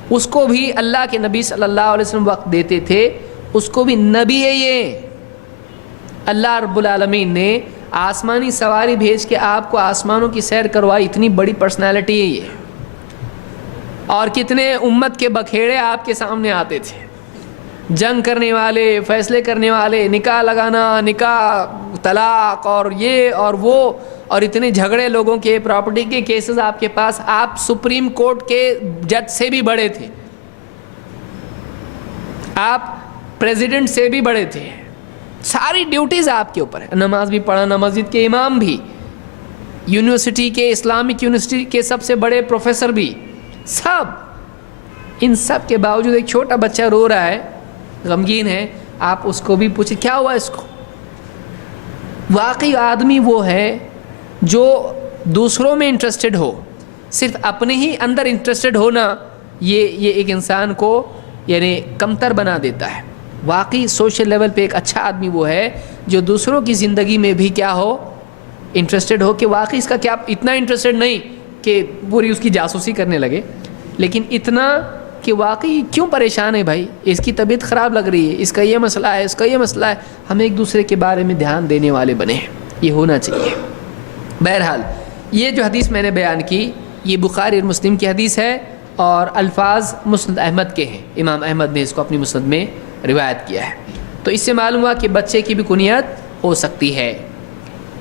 اس کو بھی اللہ کے نبی صلی اللہ علیہ وسلم وقت دیتے تھے, اس کو بھی نبی ہے یہ. اللہ رب العالمین نے آسمانی سواری بھیج کے آپ کو آسمانوں کی سیر کروائی, اتنی بڑی پرسنالٹی ہے یہ. اور کتنے امت کے بکھیڑے آپ کے سامنے آتے تھے، جنگ کرنے والے، فیصلے کرنے والے، نکاح لگانا، نکاح، طلاق اور یہ اور وہ، اور اتنے جھگڑے لوگوں کے پراپرٹی کے کیسز آپ کے پاس. آپ سپریم کورٹ کے جج سے بھی بڑے تھے، آپ پریزیڈنٹ سے بھی بڑے تھے، ساری ڈیوٹیز آپ کے اوپر ہے. نماز بھی پڑھانا، مسجد کے امام بھی، یونیورسٹی کے، اسلامک یونیورسٹی کے سب سے بڑے پروفیسر بھی، سب. ان سب کے باوجود ایک چھوٹا بچہ رو رہا ہے، غمگین ہے، آپ اس کو بھی پوچھیں کیا ہوا اس کو. واقعی آدمی وہ ہے جو دوسروں میں انٹرسٹڈ ہو، صرف اپنے ہی اندر انٹرسٹڈ ہونا یہ ایک انسان کو یعنی کمتر بنا دیتا ہے. واقعی سوشل لیول پہ ایک اچھا آدمی وہ ہے جو دوسروں کی زندگی میں بھی کیا ہو، انٹرسٹڈ ہو، کہ واقعی اس کا کیا اتنا انٹرسٹڈ نہیں کہ پوری اس کی جاسوسی کرنے لگے، لیکن اتنا کہ واقعی کیوں پریشان ہے بھائی، اس کی طبیعت خراب لگ رہی ہے، اس کا یہ مسئلہ ہے، اس کا یہ مسئلہ ہے. ہم ایک دوسرے کے بارے میں دھیان دینے والے بنے ہیں، یہ ہونا چاہیے. بہرحال یہ جو حدیث میں نے بیان کی یہ بخاری اور مسلم کی حدیث ہے، اور الفاظ مسند احمد کے ہیں. امام احمد نے اس کو اپنی مسند میں روایت کیا ہے. تو اس سے معلوم ہوا کہ بچے کی بھی کنیت ہو سکتی ہے.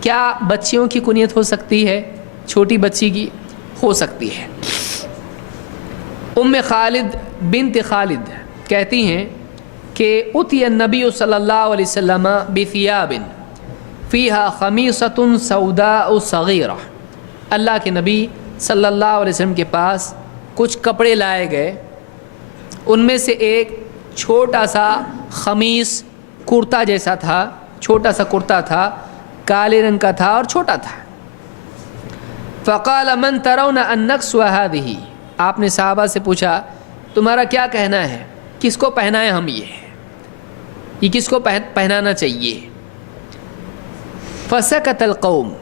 کیا بچیوں کی کنیت ہو سکتی ہے؟ چھوٹی بچی کی ہو سکتی ہے. ام خالد بنت خالد کہتی ہیں کہ اتی النبی صلی اللہ علیہ وسلم بثیاب فیہا خمیصۃ سوداء صغیرہ. اللہ کے نبی صلی اللہ علیہ وسلم کے پاس کچھ کپڑے لائے گئے، ان میں سے ایک چھوٹا سا خمیص، کرتا جیسا تھا، چھوٹا سا کرتا تھا، کالے رنگ کا تھا اور چھوٹا تھا. فقال من ترون ان نکسو هذه. آپ نے صحابہ سے پوچھا تمہارا کیا کہنا ہے، کس کو پہنائیں ہم، یہ کس کو پہنانا چاہیے. فسکت القوم.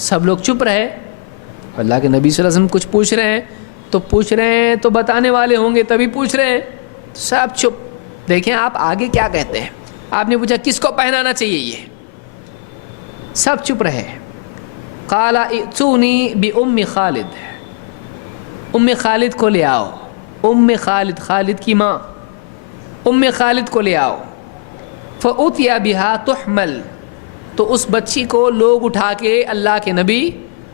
سب لوگ چپ رہے. اللہ کے نبی صلی اللہ علیہ وسلم کچھ پوچھ رہے ہیں تو بتانے والے ہوں گے تبھی پوچھ رہے ہیں. سب چپ. دیکھیں آپ آگے کیا کہتے ہیں. آپ نے پوچھا کس کو پہنانا چاہیے، یہ سب چپ رہے. قال ائتونی بام خالد. ام خالد کو لے آؤ. ام خالد، خالد کی ماں، ام خالد کو لے آؤ. فأتی بہا تحمل. تو اس بچی کو لوگ اٹھا کے اللہ کے نبی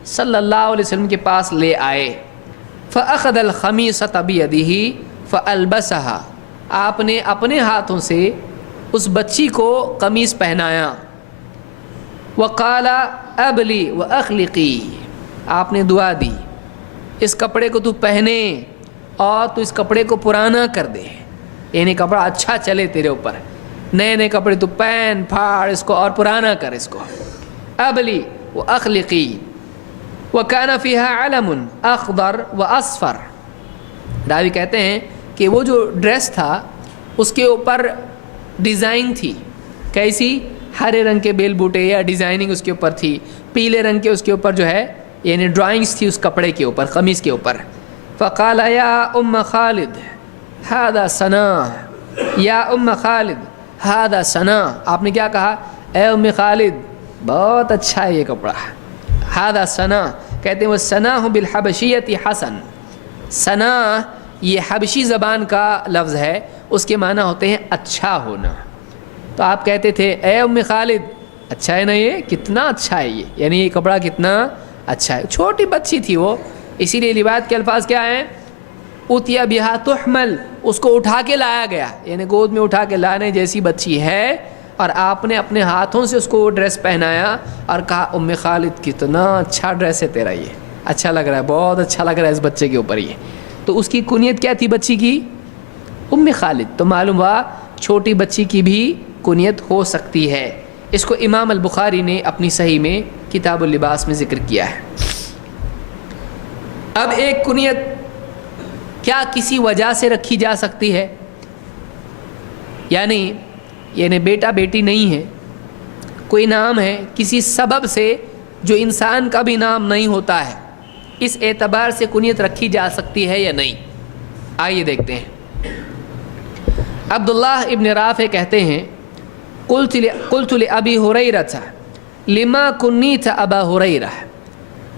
صلی اللہ علیہ وسلم کے پاس لے آئے. فأخذ الخمیصۃ بیدہ فألبسہا. آپ نے اپنے ہاتھوں سے اس بچی کو قمیص پہنایا. وقال ابلی واخلقی. آپ نے دعا دی اس کپڑے کو تو پہنے اور تو اس کپڑے کو پرانا کر دے، یعنی کپڑا اچھا چلے تیرے اوپر، نئے کپڑے تو پہن پھاڑ اس کو اور پرانا کر اس کو. ابلی واخلقی. وکان فیہا علم اخضر واصفر. راوی کہتے ہیں کہ وہ جو ڈریس تھا اس کے اوپر ڈیزائن تھی. کیسی؟ ہرے رنگ کے بیل بوٹے یا ڈیزائننگ اس کے اوپر تھی، پیلے رنگ کے اس کے اوپر جو ہے یعنی ڈرائنگز تھی اس کپڑے کے اوپر، قمیص کے اوپر. فقال یا ام خالد هذا صنع. یا ام خالد هذا صنع. آپ نے کیا کہا؟ اے ام خالد بہت اچھا ہے یہ کپڑا. هذا صنع کہتے ہیں وہ صنع بالحبشیۃ حسن. صنع یہ حبشی زبان کا لفظ ہے، اس کے معنی ہوتے ہیں اچھا ہونا. تو آپ کہتے تھے اے ام خالد اچھا ہے نا، یہ کتنا اچھا ہے، یہ یعنی یہ کپڑا کتنا اچھا ہے. چھوٹی بچی تھی وہ، اسی لیے روایت کے الفاظ کیا ہیں؟ اتیا بہا تحمل. اس کو اٹھا کے لایا گیا، یعنی گود میں اٹھا کے لانے جیسی بچی ہے، اور آپ نے اپنے ہاتھوں سے اس کو وہ ڈریس پہنایا اور کہا ام خالد کتنا اچھا ڈریس ہے تیرا، یہ اچھا لگ رہا ہے، بہت اچھا لگ رہا ہے اس بچے کے اوپر یہ. تو اس کی کنیت کیا تھی بچی کی؟ ام خالد. تو معلوم ہوا چھوٹی بچی کی بھی کنیت ہو سکتی ہے. اس کو امام البخاری نے اپنی صحیح میں کتاب اللباس میں ذکر کیا ہے. اب ایک کنیت کیا کسی وجہ سے رکھی جا سکتی ہے؟ یعنی بیٹا بیٹی نہیں ہے، کوئی نام ہے کسی سبب سے جو انسان کا بھی نام نہیں ہوتا ہے، اس اعتبار سے کنیت رکھی جا سکتی ہے یا نہیں؟ آئیے دیکھتے ہیں. عبداللہ ابن رافع کہتے ہیں قلت لأبی ہریرہ لما کنیت ابا ہریرہ.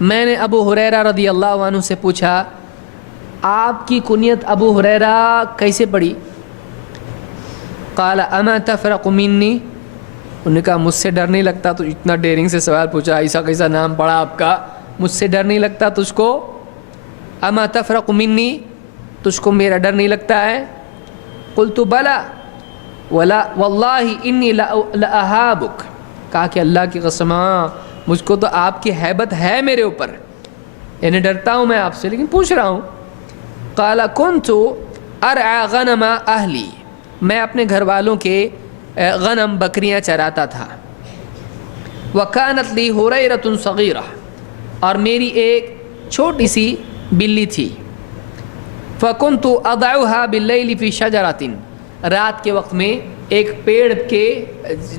میں نے ابو ہریرہ رضی اللہ عنہ سے پوچھا آپ کی کنیت ابو ہریرہ کیسے پڑی؟ قال اما تفرق منی، انہوں نے کہا مجھ سے ڈر نہیں لگتا؟ تو اتنا ڈیرنگ سے سوال پوچھا، ایسا کیسا نام پڑا آپ کا، مجھ سے ڈر نہیں لگتا تجھ کو؟ اما تفرق منی، تجھ کو میرا ڈر نہیں لگتا ہے؟ قلت بلا ولا واللہ انی لاہابک، کہا کہ اللہ کی قسم مجھ کو تو آپ کی ہیبت ہے میرے اوپر، یعنی ڈرتا ہوں میں آپ سے، لیکن پوچھ رہا ہوں۔ قال کنت ارعى غنم اہلی، میں اپنے گھر والوں کے غنم بکریاں چراتا تھا۔ وکانت لی ہریرۃ صغیرہ، اور میری ایک چھوٹی سی بلی تھی۔ فکنت اضعها باللیل فی شجرۃ، رات کے وقت میں ایک پیڑ کے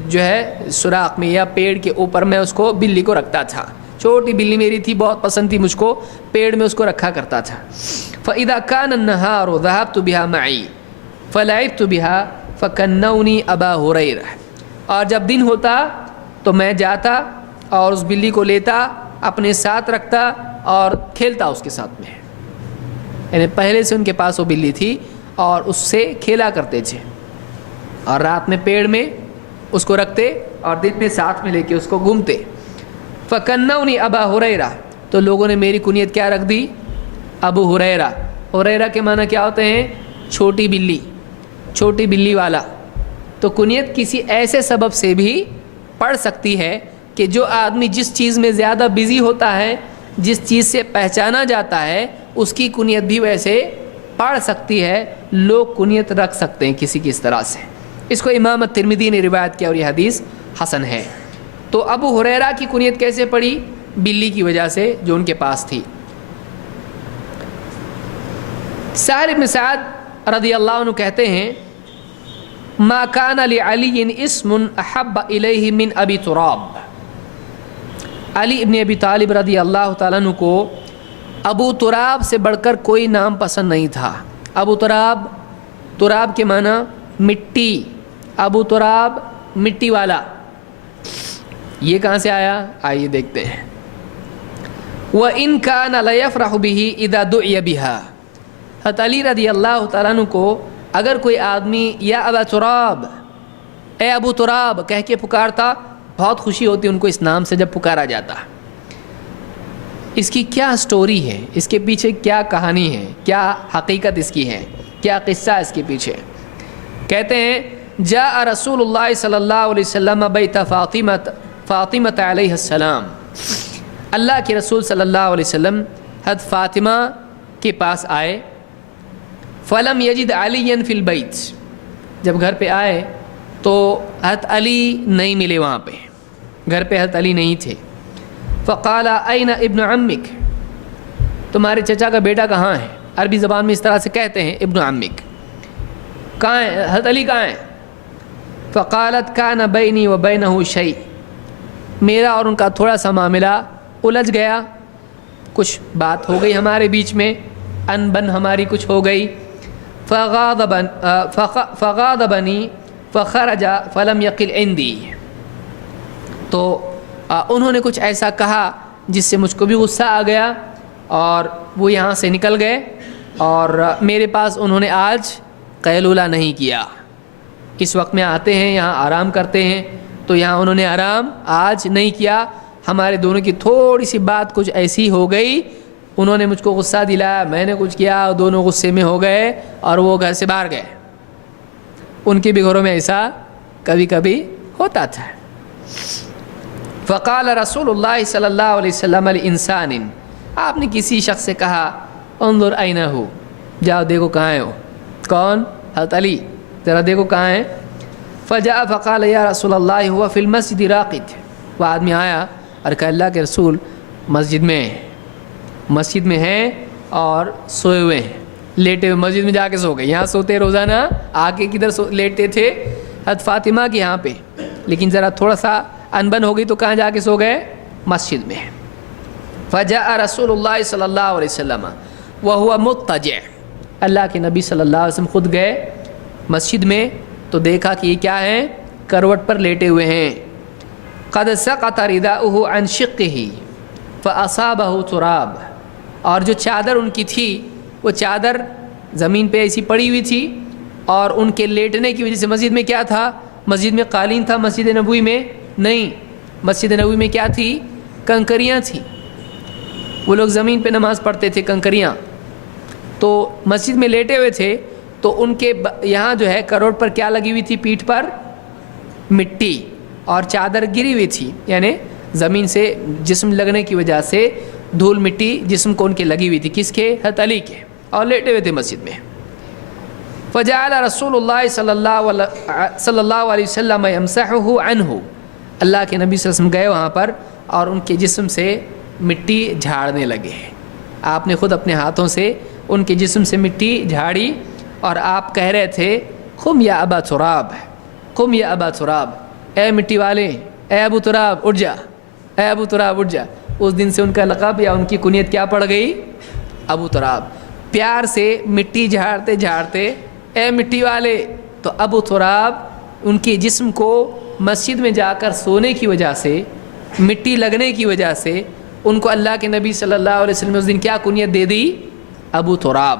جو ہے سوراخ میں یا پیڑ کے اوپر میں اس کو بلی کو رکھتا تھا۔ چھوٹی بلی میری تھی، بہت پسند تھی مجھ کو، پیڑ میں اس کو رکھا کرتا تھا۔ فاذا كان النهار ذهبت بها معي فلعبت بها فكنوني ابا هريرة، اور جب دن ہوتا تو میں جاتا اور اس بلی کو لیتا اپنے ساتھ رکھتا اور کھیلتا اس کے ساتھ میں، یعنی پہلے سے ان کے پاس وہ بلی تھی اور اس سے کھیلا کرتے تھے، اور رات میں پیڑ میں اس کو رکھتے اور دن میں ساتھ میں لے کے اس کو گھومتے۔ فکنونی ابا ہریرہ، تو لوگوں نے میری کنیت کیا رکھ دی؟ ابو ہریرہ۔ ہریرہ کے معنی کیا ہوتے ہیں؟ چھوٹی بلی، چھوٹی بلی والا۔ تو کنیت کسی ایسے سبب سے بھی پڑ سکتی ہے کہ جو آدمی جس چیز میں زیادہ بزی ہوتا ہے، جس چیز سے پہچانا جاتا ہے، اس کی کنیت بھی ویسے پڑ سکتی ہے، لوگ کنیت رکھ سکتے ہیں کسی کی اس طرح سے۔ اس کو امام ترمذی نے روایت کیا اور یہ حدیث حسن ہے۔ تو ابو ہریرہ کی کنیت کیسے پڑی؟ بلی کی وجہ سے جو ان کے پاس تھی۔ سہل بن سعد رضی اللہ عنہ کہتے ہیں ما کان لعلی اسم احب الیہ من ابی تراب، علی ابن ابی طالب رضی اللہ تعالیٰ عنہ کو ابو تراب سے بڑھ کر کوئی نام پسند نہیں تھا۔ ابو تراب، تراب کے معنی مٹی، ابو تراب مٹی والا، یہ کہاں سے آیا؟ آئیے دیکھتے ہیں۔ وَإِن كَانَ لَيَفْرَحُ بِهِ إِذَا دُعِيَ بِهَا، حضرت علی رضی اللہ تعالیٰ عنہ کو اگر کوئی آدمی یا ابا تراب، اے ابو تراب کہہ کے پکارتا، بہت خوشی ہوتی ان کو اس نام سے جب پکارا جاتا۔ اس کی کیا سٹوری ہے، اس کے پیچھے کیا کہانی ہے، کیا حقیقت اس کی ہے، کیا قصہ اس کے پیچھے؟ کہتے ہیں جاء رسول اللہ صلی اللہ علیہ وسلم بیت فاطمہ علیہ السلام، اللہ کے رسول صلی اللہ علیہ وسلم حضرت فاطمہ کے پاس آئے۔ فلم یجد علی فی البیت، جب گھر پہ آئے تو حضرت علی نہیں ملے، وہاں پہ گھر پہ حضرت علی نہیں تھے۔ فقال این ابن عمک، تمہارے چچا کا بیٹا کہاں ہے؟ عربی زبان میں اس طرح سے کہتے ہیں ابن عمک، کہاں ہے حضرت علی، کہاں ہیں؟ فقالت کان بینی و بینہ شیء، میرا اور ان کا تھوڑا سا معاملہ الجھ گیا، کچھ بات ہو گئی ہمارے بیچ میں، ان بن ہماری کچھ ہو گئی۔ فغاضبنی فخرج فلم یقل عندی، تو انہوں نے کچھ ایسا کہا جس سے مجھ کو بھی غصہ آ گیا اور وہ یہاں سے نکل گئے، اور میرے پاس انہوں نے آج قیلولہ نہیں کیا۔ اس وقت میں آتے ہیں یہاں آرام کرتے ہیں، تو یہاں انہوں نے آرام آج نہیں کیا، ہمارے دونوں کی تھوڑی سی بات کچھ ایسی ہو گئی، انہوں نے مجھ کو غصہ دلایا، میں نے کچھ کیا، دونوں غصے میں ہو گئے اور وہ گھر سے باہر گئے۔ ان کے بھی گھروں میں ایسا کبھی کبھی ہوتا تھا۔ فقال رسول اللہ صلی اللہ علیہ وسلم لانسان، آپ نے کسی شخص سے کہا انظر این ہو، جاؤ دیکھو کہاں ہے وہ۔ کون؟ حضرت علی، ذرا دیکھو کہاں ہے۔ فجاء فقال یا رسول اللہ هو فی المسجد راقد، وہ آدمی آیا اور کہا اللہ کے رسول مسجد میں ہیں اور سوئے ہوئے ہیں، لیٹے ہوئے، مسجد میں جا کے سو گئے۔ یہاں سوتے روزانہ، آ کے کدھر لیٹتے تھے؟ حضرت فاطمہ کے یہاں پہ، لیکن ذرا تھوڑا سا انبن ہو گئی تو کہاں جا کے سو گئے؟ مسجد میں۔ فجاء رسول اللہ صلی اللہ علیہ وسلم وهو مضطجع، اللہ کے نبی صلی اللہ علیہ وسلم خود گئے مسجد میں تو دیکھا کہ یہ کیا ہے؟ کروٹ پر لیٹے ہوئے ہیں۔ قد سقط رداؤه عن شقه فاصابه تراب، اور جو چادر ان کی تھی وہ چادر زمین پہ ایسی پڑی ہوئی تھی اور ان کے لیٹنے کی وجہ سے مسجد میں کیا تھا؟ مسجد میں قالین تھا، مسجد نبوی میں نہیں. مسجد نبوی میں کیا تھی؟ کنکریاں تھیں. وہ لوگ زمین پہ نماز پڑھتے تھے، کنکریاں. تو مسجد میں لیٹے ہوئے تھے تو ان کے یہاں جو ہے کروٹ پر کیا لگی ہوئی تھی؟ پیٹھ پر مٹی اور چادر گری ہوئی تھی، یعنی زمین سے جسم لگنے کی وجہ سے دھول مٹی جسم کو ان کے لگی ہوئی تھی. کس کے؟ حضرت علی کے. اور لیٹے ہوئے تھے مسجد میں. فجعل رسول اللہ صلی اللہ علیہ وسلم یمسحہ عنہ. اللہ کے نبی صلی اللہ علیہ وسلم گئے وہاں پر اور ان کے جسم سے مٹی جھاڑنے لگے. آپ نے خود اپنے ہاتھوں سے ان کے جسم سے مٹی جھاڑی اور آپ کہہ رہے تھے قم یا ابا تراب، قم یا ابا تراب، اے مٹی والے، اے ابو تراب اٹھ جا، اے ابو تراب اٹھ جا. اس دن سے ان کا لقب یا ان کی کنیت کیا پڑ گئی؟ ابو تراب. پیار سے مٹی جھاڑتے جھاڑتے اے مٹی والے. تو ابو تراب ان کے جسم کو مسجد میں جا کر سونے کی وجہ سے، مٹی لگنے کی وجہ سے ان کو اللہ کے نبی صلی اللہ علیہ وسلم نے اس دن کیا کنیت دے دی؟ ابو تراب.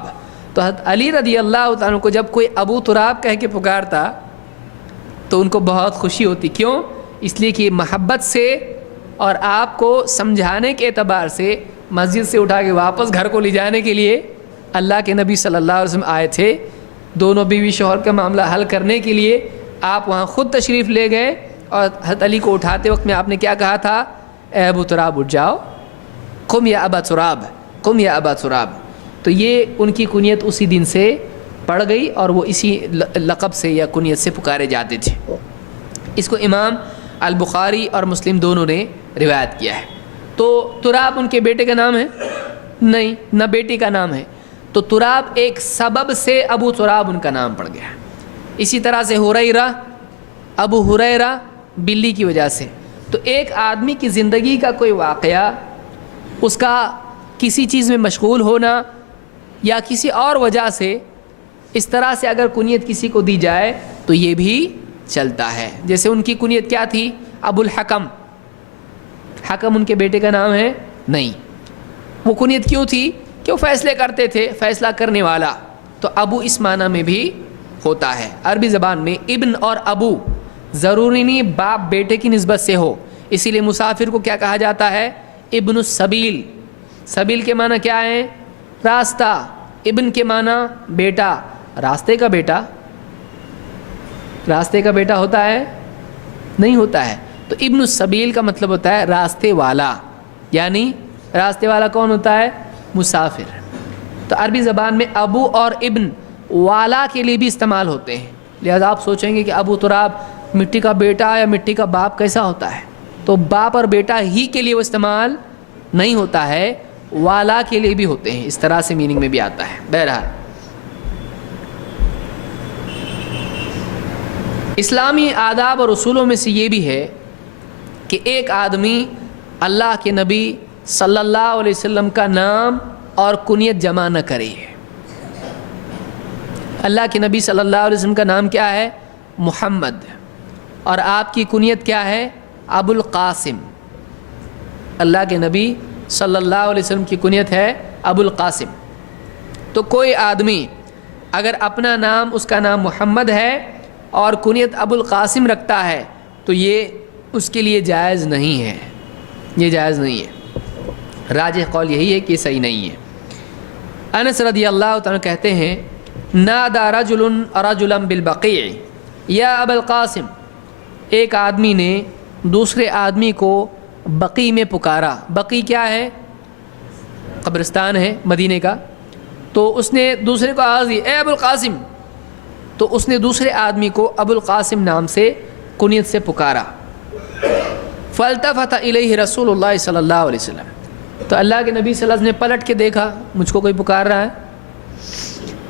تو حضرت علی رضی اللہ تعالیٰ کو جب کوئی ابو تراب کہہ کے پکارتا تو ان کو بہت خوشی ہوتی. کیوں؟ اس لیے کہ محبت سے اور آپ کو سمجھانے کے اعتبار سے مسجد سے اٹھا کے واپس گھر کو لے جانے کے لیے اللہ کے نبی صلی اللہ علیہ وسلم آئے تھے. دونوں بیوی شوہر کا معاملہ حل کرنے کے لیے آپ وہاں خود تشریف لے گئے اور حضرت علی کو اٹھاتے وقت میں آپ نے کیا کہا تھا؟ اے ابو تراب اٹھ جاؤ، قم یا ابا تراب، قم یا ابا تراب. تو یہ ان کی کنیت اسی دن سے پڑ گئی اور وہ اسی لقب سے یا کنیت سے پکارے جاتے تھے. اس کو امام البخاری اور مسلم دونوں نے روایت کیا ہے. تو تراب ان کے بیٹے کا نام ہے؟ نہیں، نہ بیٹی کا نام ہے. تو تراب ایک سبب سے ابو تراب ان کا نام پڑ گیا. اسی طرح سے ہریرہ، ابو ہریرہ بلی کی وجہ سے. تو ایک آدمی کی زندگی کا کوئی واقعہ، اس کا کسی چیز میں مشغول ہونا یا کسی اور وجہ سے اس طرح سے اگر کنیت کسی کو دی جائے تو یہ بھی چلتا ہے. جیسے ان کی کنیت کیا تھی؟ ابو الحکم. حکم ان کے بیٹے کا نام ہے؟ نہیں. وہ کنیت کیوں تھی؟ کہ وہ فیصلے کرتے تھے، فیصلہ کرنے والا. تو ابو اس معنی میں بھی ہوتا ہے. عربی زبان میں ابن اور ابو ضروری نہیں باپ بیٹے کی نسبت سے ہو. اسی لیے مسافر کو کیا کہا جاتا ہے؟ ابن السبیل. سبیل کے معنی کیا ہے؟ راستہ. ابن کے معنی بیٹا. راستے کا بیٹا، راستے کا بیٹا ہوتا ہے؟ نہیں ہوتا ہے. تو ابن السبیل کا مطلب ہوتا ہے راستے والا. یعنی راستے والا کون ہوتا ہے؟ مسافر. تو عربی زبان میں ابو اور ابن والا کے لیے بھی استعمال ہوتے ہیں. لہذا آپ سوچیں گے کہ ابو تراب مٹی کا بیٹا یا مٹی کا باپ کیسا ہوتا ہے؟ تو باپ اور بیٹا ہی کے لیے وہ استعمال نہیں ہوتا ہے، والا کے لیے بھی ہوتے ہیں. اس طرح سے میننگ میں بھی آتا ہے. بہرحال اسلامی آداب اور اصولوں میں سے یہ بھی ہے کہ ایک آدمی اللہ کے نبی صلی اللہ علیہ وسلم کا نام اور کنیت جمع نہ کرے. اللہ کے نبی صلی اللہ علیہ وسلم کا نام کیا ہے؟ محمد. اور آپ کی کنیت کیا ہے؟ ابو القاسم. اللہ کے نبی صلی اللہ علیہ وسلم کی کنیت ہے ابو القاسم. تو کوئی آدمی اگر اپنا نام، اس کا نام محمد ہے اور کنیت ابو القاسم رکھتا ہے تو یہ اس کے لیے جائز نہیں ہے. یہ جائز نہیں ہے. راجح قول یہی ہے کہ صحیح نہیں ہے. انس رضی اللہ تعالیٰ کہتے ہیں نادى رجل رجلا بالبقیع یا ابا القاسم. ایک آدمی نے دوسرے آدمی کو بقیع میں پکارا. بقیع کیا ہے؟ قبرستان ہے مدینے کا. تو اس نے دوسرے کو آواز دی اے ابو القاسم. تو اس نے دوسرے آدمی کو ابو القاسم نام سے کنیت سے پکارا. فالتفت الیہ رسول اللہ صلی اللہ علیہ وسلم. تو اللہ کے نبی صلی اللہ علیہ وسلم نے پلٹ کے دیکھا مجھ کو کوئی پکار رہا ہے.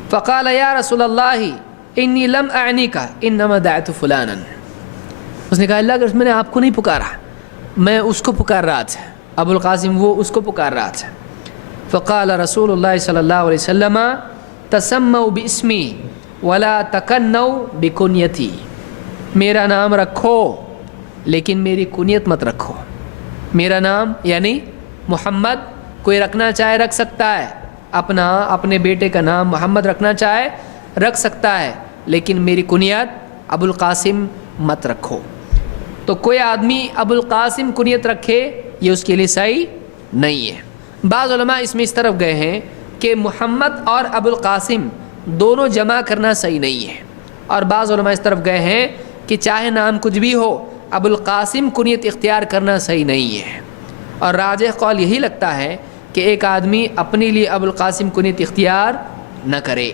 فقال یا رسول اللہ انی لم اعنیک انما دعوت فلانا. اس نے کہا اللہ کے رسول میں نے آپ کو نہیں پکارا، میں اس کو پکار رہا تھا. ابو القاسم وہ اس کو پکار رہا تھا. فقال رسول اللہ صلی اللہ علیہ وسلم تسموا باسمی ولا تکنوا بکنیتی. میرا نام رکھو لیکن میری کنیت مت رکھو. میرا نام یعنی محمد کوئی رکھنا چاہے رکھ سکتا ہے، اپنے بیٹے کا نام محمد رکھنا چاہے رکھ سکتا ہے، لیکن میری کنیت ابو القاسم مت رکھو۔ تو کوئی آدمی ابو القاسم کنیت رکھے یہ اس کے لیے صحیح نہیں ہے۔ بعض علماء اس میں اس طرف گئے ہیں کہ محمد اور ابو القاسم دونوں جمع کرنا صحیح نہیں ہے، اور بعض علماء اس طرف گئے ہیں کہ چاہے نام کچھ بھی ہو ابو القاسم کنیت اختیار کرنا صحیح نہیں ہے، اور راجح قول یہی لگتا ہے کہ ایک آدمی اپنے لیے ابو القاسم کنیت اختیار نہ کرے۔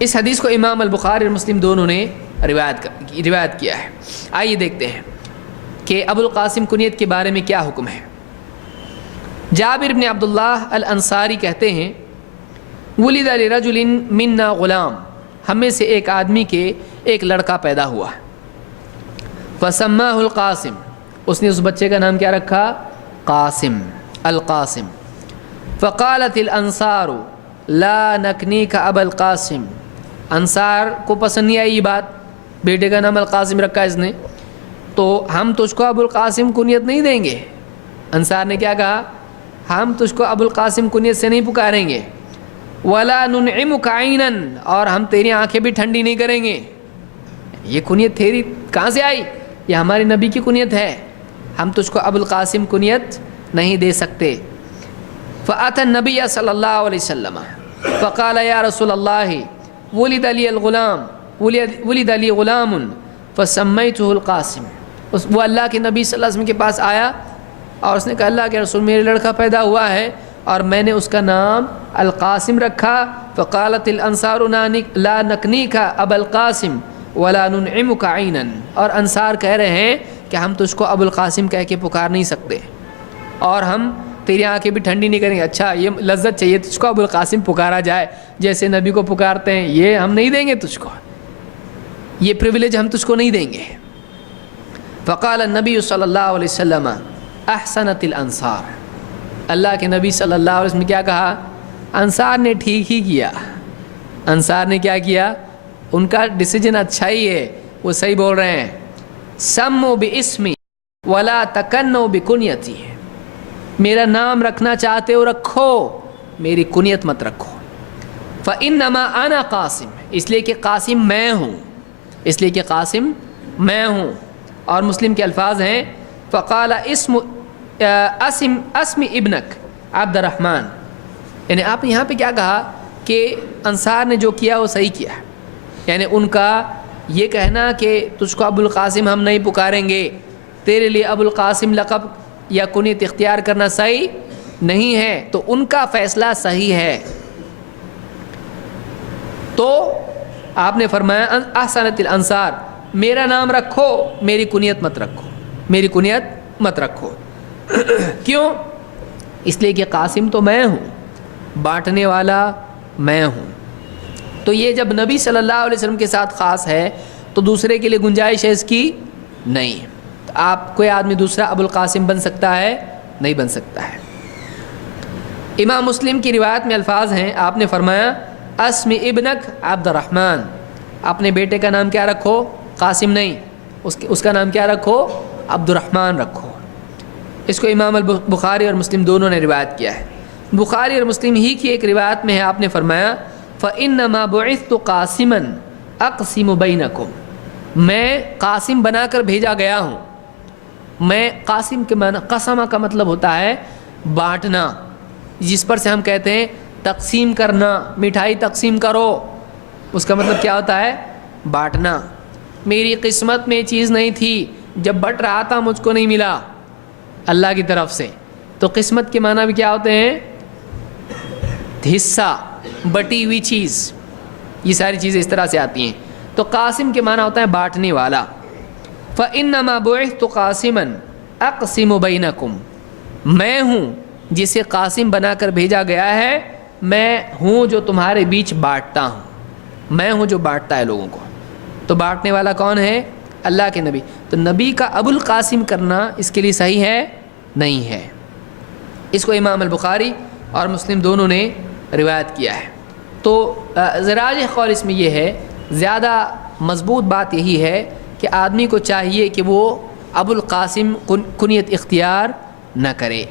اس حدیث کو امام البخاری اور مسلم دونوں نے روایت کیا ہے۔ آئیے دیکھتے ہیں کہ ابو القاسم کنیت کے بارے میں کیا حکم ہے۔ جابر بن عبداللہ الانصاری کہتے ہیں ولد لرجل منا غلام، ہم میں سے ایک آدمی کے ایک لڑکا پیدا ہوا، فسماہ القاسم، اس نے اس بچے کا نام کیا رکھا؟ قاسم، القاسم۔ فقالت الانصار لا نکنیک ابا القاسم، انصار کو پسند نہیں آئی یہ بات، بیٹے کا نام القاسم رکھا اس نے، تو ہم تجھ کو ابو القاسم کنیت نہیں دیں گے۔ انصار نے کیا کہا؟ ہم تجھ کو ابو القاسم کنیت سے نہیں پکاریں گے، ولا ننعمک عینا، اور ہم تیری آنکھیں بھی ٹھنڈی نہیں کریں گے۔ یہ کنیت تیری کہاں سے آئی؟ یہ ہمارے نبی کی کنیت ہے، ہم تجھ کو ابو القاسم کنیت نہیں دے سکتے۔ فأتى النبی صلی اللہ علیہ وسلم فقال یا رسول اللہ ولد لی غلام فسمیتہ القاسم، وہ اللہ کے نبی صلی اللہ علیہ وسلم کے پاس آیا اور اس نے کہا اللہ کے رسول میرے لڑکا پیدا ہوا ہے اور میں نے اس کا نام القاسم رکھا۔ فقالت الانصار لا نکنیک ابا القاسم ولا ننعمک عینا، اور انصار کہہ رہے ہیں کہ ہم تجھ کو ابو القاسم کہہ کے پکار نہیں سکتے اور ہم تیری آنکھیں بھی ٹھنڈی نہیں کریں گے۔ اچھا یہ لذت چاہیے تجھ کو ابو القاسم پکارا جائے جیسے نبی کو پکارتے ہیں، یہ ہم نہیں دیں گے تجھ کو، یہ پریویلیج ہم تجھ کو نہیں دیں گے۔ فقال النبی صلی اللہ علیہ وسلم احسنت الانصار، اللہ کے نبی صلی اللہ علیہ وسلم نے کیا کہا؟ انصار نے ٹھیک ہی کیا، انصار نے کیا کیا؟ ان کا ڈیسیجن اچھا ہی ہے، وہ صحیح بول رہے ہیں۔ سموا باسمی ولا تکنوا بکنیتی، میرا نام رکھنا چاہتے ہو رکھو، میری کنیت مت رکھو۔ فانما انا قاسم، اس لیے کہ قاسم میں ہوں، اس لیے کہ قاسم میں ہوں۔ اور مسلم کے الفاظ ہیں فقال اسم ابنک عبد الرحمن، یعنی آپ نے یہاں پہ کیا کہا کہ انصار نے جو کیا وہ صحیح کیا، یعنی ان کا یہ کہنا کہ تجھ کو ابو القاسم ہم نہیں پکاریں گے، تیرے لیے ابو القاسم لقب یا کنیت اختیار کرنا صحیح نہیں ہے، تو ان کا فیصلہ صحیح ہے۔ تو آپ نے فرمایا احسنت الانصار، میرا نام رکھو، میری کنیت مت رکھو، میری کنیت مت رکھو۔ کیوں؟ اس لیے کہ قاسم تو میں ہوں، بانٹنے والا میں ہوں۔ تو یہ جب نبی صلی اللہ علیہ وسلم کے ساتھ خاص ہے تو دوسرے کے لیے گنجائش ہے اس کی نہیں۔ تو آپ کوئی آدمی دوسرا ابو القاسم بن سکتا ہے؟ نہیں بن سکتا ہے۔ امام مسلم کی روایت میں الفاظ ہیں، آپ نے فرمایا اسم ابنک عبد الرحمن، اپنے بیٹے کا نام کیا رکھو؟ قاسم نہیں، اس کا نام کیا رکھو؟ عبد الرحمن رکھو۔ اس کو امام البخاری اور مسلم دونوں نے روایت کیا ہے۔ بخاری اور مسلم ہی کی ایک روایت میں ہے، آپ نے فرمایا فَإِنَّمَا بُعِثْتُ قَاسِمًا أَقْسِمُ بَيْنَكُمْ، میں قاسم بنا کر بھیجا گیا ہوں۔ میں قاسم کے معنی قسمہ کا مطلب ہوتا ہے بانٹنا، جس پر سے ہم کہتے ہیں تقسیم کرنا، مٹھائی تقسیم کرو، اس کا مطلب کیا ہوتا ہے؟ بانٹنا۔ میری قسمت میں چیز نہیں تھی، جب بٹ رہا تھا مجھ کو نہیں ملا اللہ کی طرف سے، تو قسمت کے معنی بھی کیا ہوتے ہیں؟ حصہ، بٹی ہوئی چیز، یہ ساری چیزیں اس طرح سے آتی ہیں۔ تو قاسم کے معنی ہوتا ہے بانٹنے والا۔ فَإِنَّمَا بُعِثْتُ قَاسِمًا أَقْسِمُ بَيْنَكُمْ، میں ہوں جسے قاسم بنا کر بھیجا گیا ہے، میں ہوں جو تمہارے بیچ بانٹتا ہوں، میں ہوں جو بانٹتا ہے لوگوں کو۔ تو بانٹنے والا کون ہے؟ اللہ کے نبی۔ تو نبی کا ابو القاسم کرنا اس کے لیے صحیح ہے؟ نہیں ہے۔ اس کو امام البخاری اور مسلم دونوں نے روایت کیا ہے۔ تو راجح قول اس میں یہ ہے، زیادہ مضبوط بات یہی ہے کہ آدمی کو چاہیے کہ وہ ابو القاسم کنیت اختیار نہ کرے۔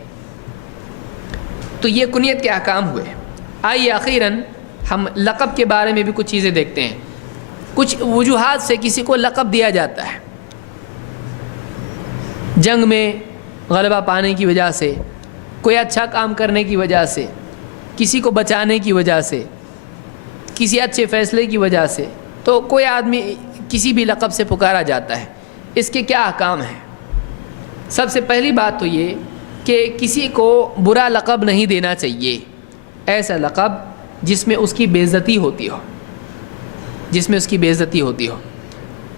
تو یہ کنیت کے احکام ہوئے۔ آئیے اخیراً ہم لقب کے بارے میں بھی کچھ چیزیں دیکھتے ہیں۔ کچھ وجوہات سے کسی کو لقب دیا جاتا ہے، جنگ میں غلبہ پانے کی وجہ سے، کوئی اچھا کام کرنے کی وجہ سے، کسی کو بچانے کی وجہ سے، کسی اچھے فیصلے کی وجہ سے، تو کوئی آدمی کسی بھی لقب سے پکارا جاتا ہے۔ اس کے کیا احکام ہیں؟ سب سے پہلی بات تو یہ کہ کسی کو برا لقب نہیں دینا چاہیے۔ ایسا لقب جس میں اس کی بے عزتی ہوتی ہو، جس میں اس کی بے عزتی ہوتی ہو،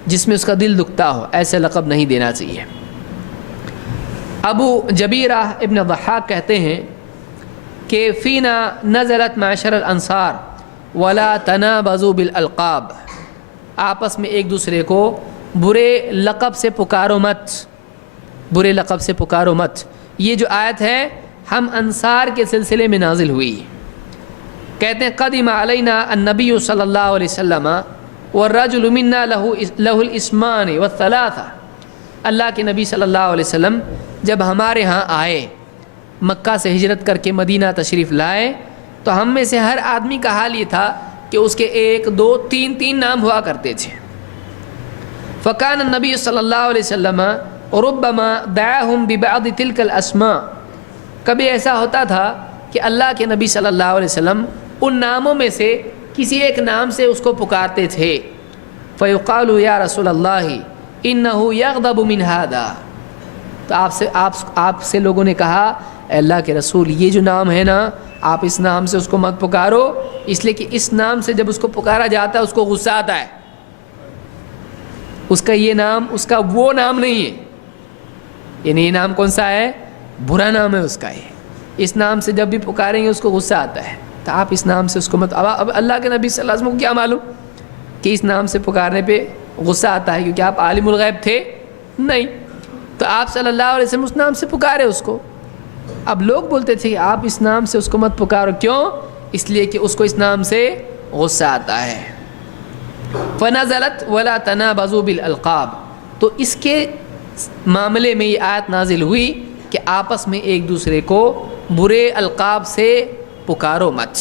جس میں اس کا دل دکھتا ہو، ایسا لقب نہیں دینا چاہیے۔ ابو جبیرہ ابن ضحاک کہتے ہیں کہ فینا نزلت معشر الانصار ولا تنابزوا بالالقاب، آپس میں ایک دوسرے کو برے لقب سے پکارو مت، برے لقب سے پکارو مت۔ یہ جو آیت ہے ہم انصار کے سلسلے میں نازل ہوئی۔ کہتے ہیں قدم علینا النبی صلی اللہ علیہ وسلم والرجل منا له الاسمان والثلاثہ، اللہ کے نبی صلی اللہ علیہ وسلم جب ہمارے ہاں آئے، مکہ سے ہجرت کر کے مدینہ تشریف لائے، تو ہم میں سے ہر آدمی کا حال یہ تھا کہ اس کے 1 2 3 نام ہوا کرتے تھے۔ فکان النبی صلی اللہ علیہ وسلم ربما دعاهم ببعض تلك الاسماء، کبھی ایسا ہوتا تھا کہ اللہ کے نبی صلی اللہ علیہ وسلم ان ناموں میں سے کسی ایک نام سے اس کو پکارتے تھے۔ فیقال یا رسول اللہ انه یغضب من هذا، تو آپ سے لوگوں نے کہا اے اللہ کے رسول یہ جو نام ہے نا، آپ اس نام سے اس کو مت پکارو، اس لیے کہ اس نام سے جب اس کو پکارا جاتا ہے اس کو غصہ آتا ہے، اس کا یہ نام اس کا وہ نام نہیں ہے، یعنی یہ نام کون سا ہے؟ برا نام ہے اس کا، اس نام سے جب بھی پکاریں گے اس کو غصہ آتا ہے، تو آپ اس نام سے اس کو مت۔ اب اللہ کے نبی صلی اللہ علیہ وسلم کو کیا معلوم کہ اس نام سے پکارنے پہ غصہ آتا ہے، کیونکہ آپ عالم الغیب تھے نہیں، تو آپ صلی اللہ علیہ وسلم اس نام سے پکارے اس کو۔ اب لوگ بولتے تھے کہ آپ اس نام سے اس کو مت پکارو، کیوں؟ اس لیے کہ اس کو اس نام سے غصہ آتا ہے۔ فنزلت ولا تنابزوا بالالقاب، تو اس کے معاملے میں یہ آیت نازل ہوئی کہ آپس میں ایک دوسرے کو برے القاب سے پکارو مت۔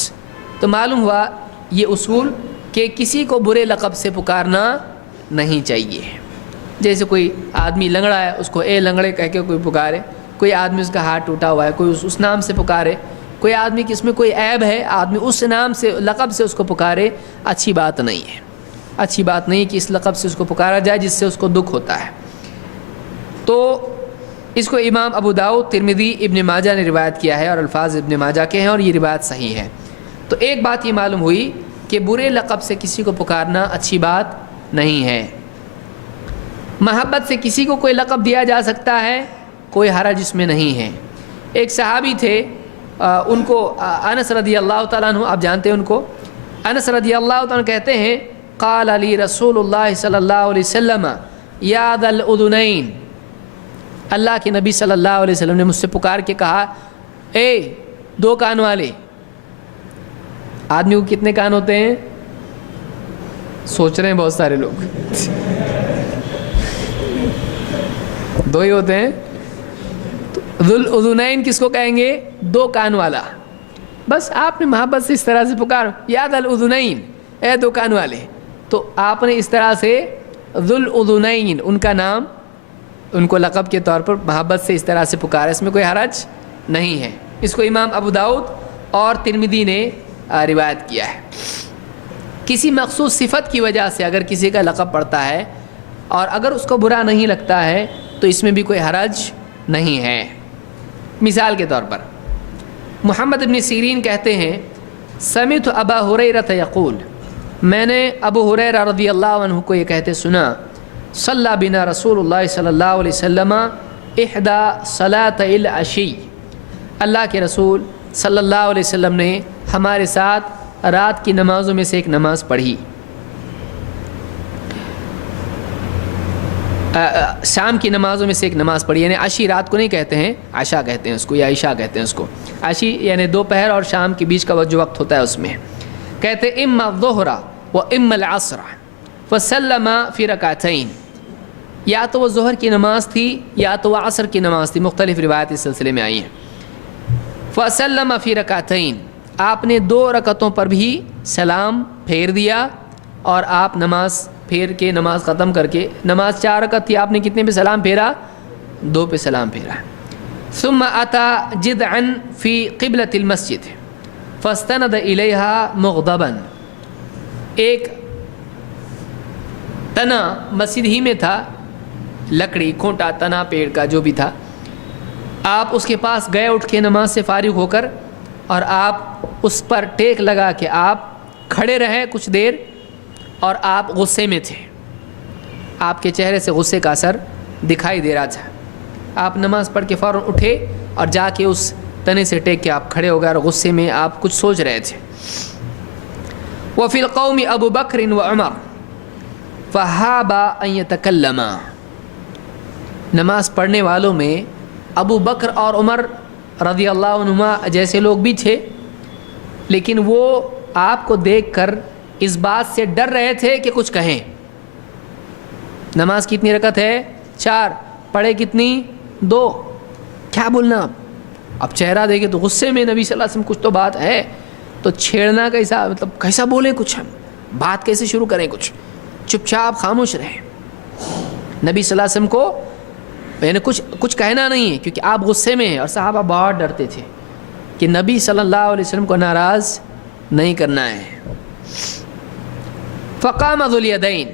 تو معلوم ہوا یہ اصول کہ کسی کو برے لقب سے پکارنا نہیں چاہیے۔ جیسے کوئی آدمی لنگڑا ہے، اس کو اے لنگڑے کہہ کے کوئی پکارے، کوئی آدمی اس کا ہاتھ ٹوٹا ہوا ہے کوئی اس نام سے پکارے، کوئی آدمی کہ اس میں کوئی عیب ہے آدمی اس نام سے لقب سے اس کو پکارے، اچھی بات نہیں ہے، اچھی بات نہیں کہ اس لقب سے اس کو پکارا جائے جس سے اس کو دکھ ہوتا ہے۔ تو اس کو امام ابو داؤد، ترمذی، ابن ماجہ نے روایت کیا ہے اور الفاظ ابن ماجہ کے ہیں اور یہ روایت صحیح ہے۔ تو ایک بات یہ معلوم ہوئی کہ برے لقب سے کسی کو پکارنا اچھی بات نہیں ہے۔ محبت سے کسی کو کوئی لقب دیا جا سکتا ہے، کوئی حرج اس میں نہیں ہے۔ ایک صحابی تھے، ان کو انس رضی اللہ تعالیٰ عنہ، آپ جانتے ہیں ان کو، انس رضی اللہ تعالیٰ عنہ کہتے ہیں قال علی رسول اللہ صلی اللہ علیہ وسلم یا ذا الاذنین، اللہ کے نبی صلی اللہ علیہ وسلم نے مجھ سے پکار کے کہا اے 2 کان والے۔ آدمی کو کتنے کان ہوتے ہیں؟ سوچ رہے ہیں بہت سارے لوگ 2 ہی ہوتے ہیں۔ ذو الاذنین کس کو کہیں گے؟ 2 کان والا۔ بس آپ نے محبت سے اس طرح سے پکار یا ذا الاذنین، اے 2 کان والے، تو آپ نے اس طرح سے ذو الاذنین ان کا نام، ان کو لقب کے طور پر محبت سے اس طرح سے پکارا، اس میں کوئی حرج نہیں ہے۔ اس کو امام ابو داؤد اور ترمذی نے روایت کیا ہے۔ کسی مخصوص صفت کی وجہ سے اگر کسی کا لقب پڑتا ہے اور اگر اس کو برا نہیں لگتا ہے تو اس میں بھی کوئی حرج نہیں ہے۔ مثال کے طور پر محمد ابن سیرین کہتے ہیں سمعت ابا ہریرہ یقول، میں نے ابو ہریرہ رضی اللہ عنہ کو یہ کہتے سنا صلی بنا رسول اللہ صلی اللہ علیہ وسلم احدى صلاة العشی، اللہ کے رسول صلی اللہ علیہ وسلم نے ہمارے ساتھ رات کی نمازوں میں سے ایک نماز پڑھی، شام کی نمازوں میں سے ایک نماز پڑھی، یعنی عشی رات کو نہیں کہتے ہیں، عشاء کہتے ہیں اس کو، یا عشاء کہتے ہیں اس کو۔ عشی یعنی دوپہر اور شام کے بیچ کا جو وقت ہوتا ہے اس میں کہتے اما الظہر و اما العصر فسلم فی رکعتین، یا تو وہ ظہر کی نماز تھی یا تو وہ عصر کی نماز تھی، مختلف روایت اس سلسلے میں آئی ہیں۔ فسلم فی رکعتین، آپ نے 2 رکعتوں پر بھی سلام پھیر دیا، اور آپ نماز پھیر کے نماز ختم کر کے، نماز 4 رکعت تھی، آپ نے کتنے پہ سلام پھیرا؟ 2 پہ سلام پھیرا۔ ثم اتا جذعا فی قبلۃ المسجد فاستند الیہا مغضبا، ایک تنا مسجد ہی میں تھا، لکڑی، کھونٹا، تنا پیڑ کا جو بھی تھا، آپ اس کے پاس گئے اٹھ کے نماز سے فارغ ہو کر، اور آپ اس پر ٹیک لگا کے آپ کھڑے رہے کچھ دیر، اور آپ غصے میں تھے، آپ کے چہرے سے غصے کا اثر دکھائی دے رہا تھا۔ آپ نماز پڑھ کے فوراً اٹھے اور جا کے اس تنے سے ٹیک کے آپ کھڑے ہو گئے، اور غصے میں آپ کچھ سوچ رہے تھے۔ وفی القوم ابو بکر وعمر فہابا ان یتکلما، نماز پڑھنے والوں میں ابو بکر اور عمر رضی اللہ عنہما جیسے لوگ بھی تھے، لیکن وہ آپ کو دیکھ کر اس بات سے ڈر رہے تھے کہ کچھ کہیں۔ نماز کتنی رکعت ہے؟ 4، پڑھے کتنی؟ 2، کیا بولنا؟ اب چہرہ دیکھے تو غصے میں، نبی صلی اللہ علیہ وسلم کچھ تو بات ہے، تو چھیڑنا کیسا، مطلب کیسا بولیں، کچھ ہم بات کیسے شروع کریں، کچھ چپ چاپ خاموش رہیں۔ نبی صلی اللہ علیہ وسلم کو یعنی کچھ کہنا نہیں ہے، کیونکہ آپ غصے میں ہیں، اور صحابہ بہت ڈرتے تھے کہ نبی صلی اللہ علیہ وسلم کو ناراض نہیں کرنا ہے۔ فقام ذو الیدین،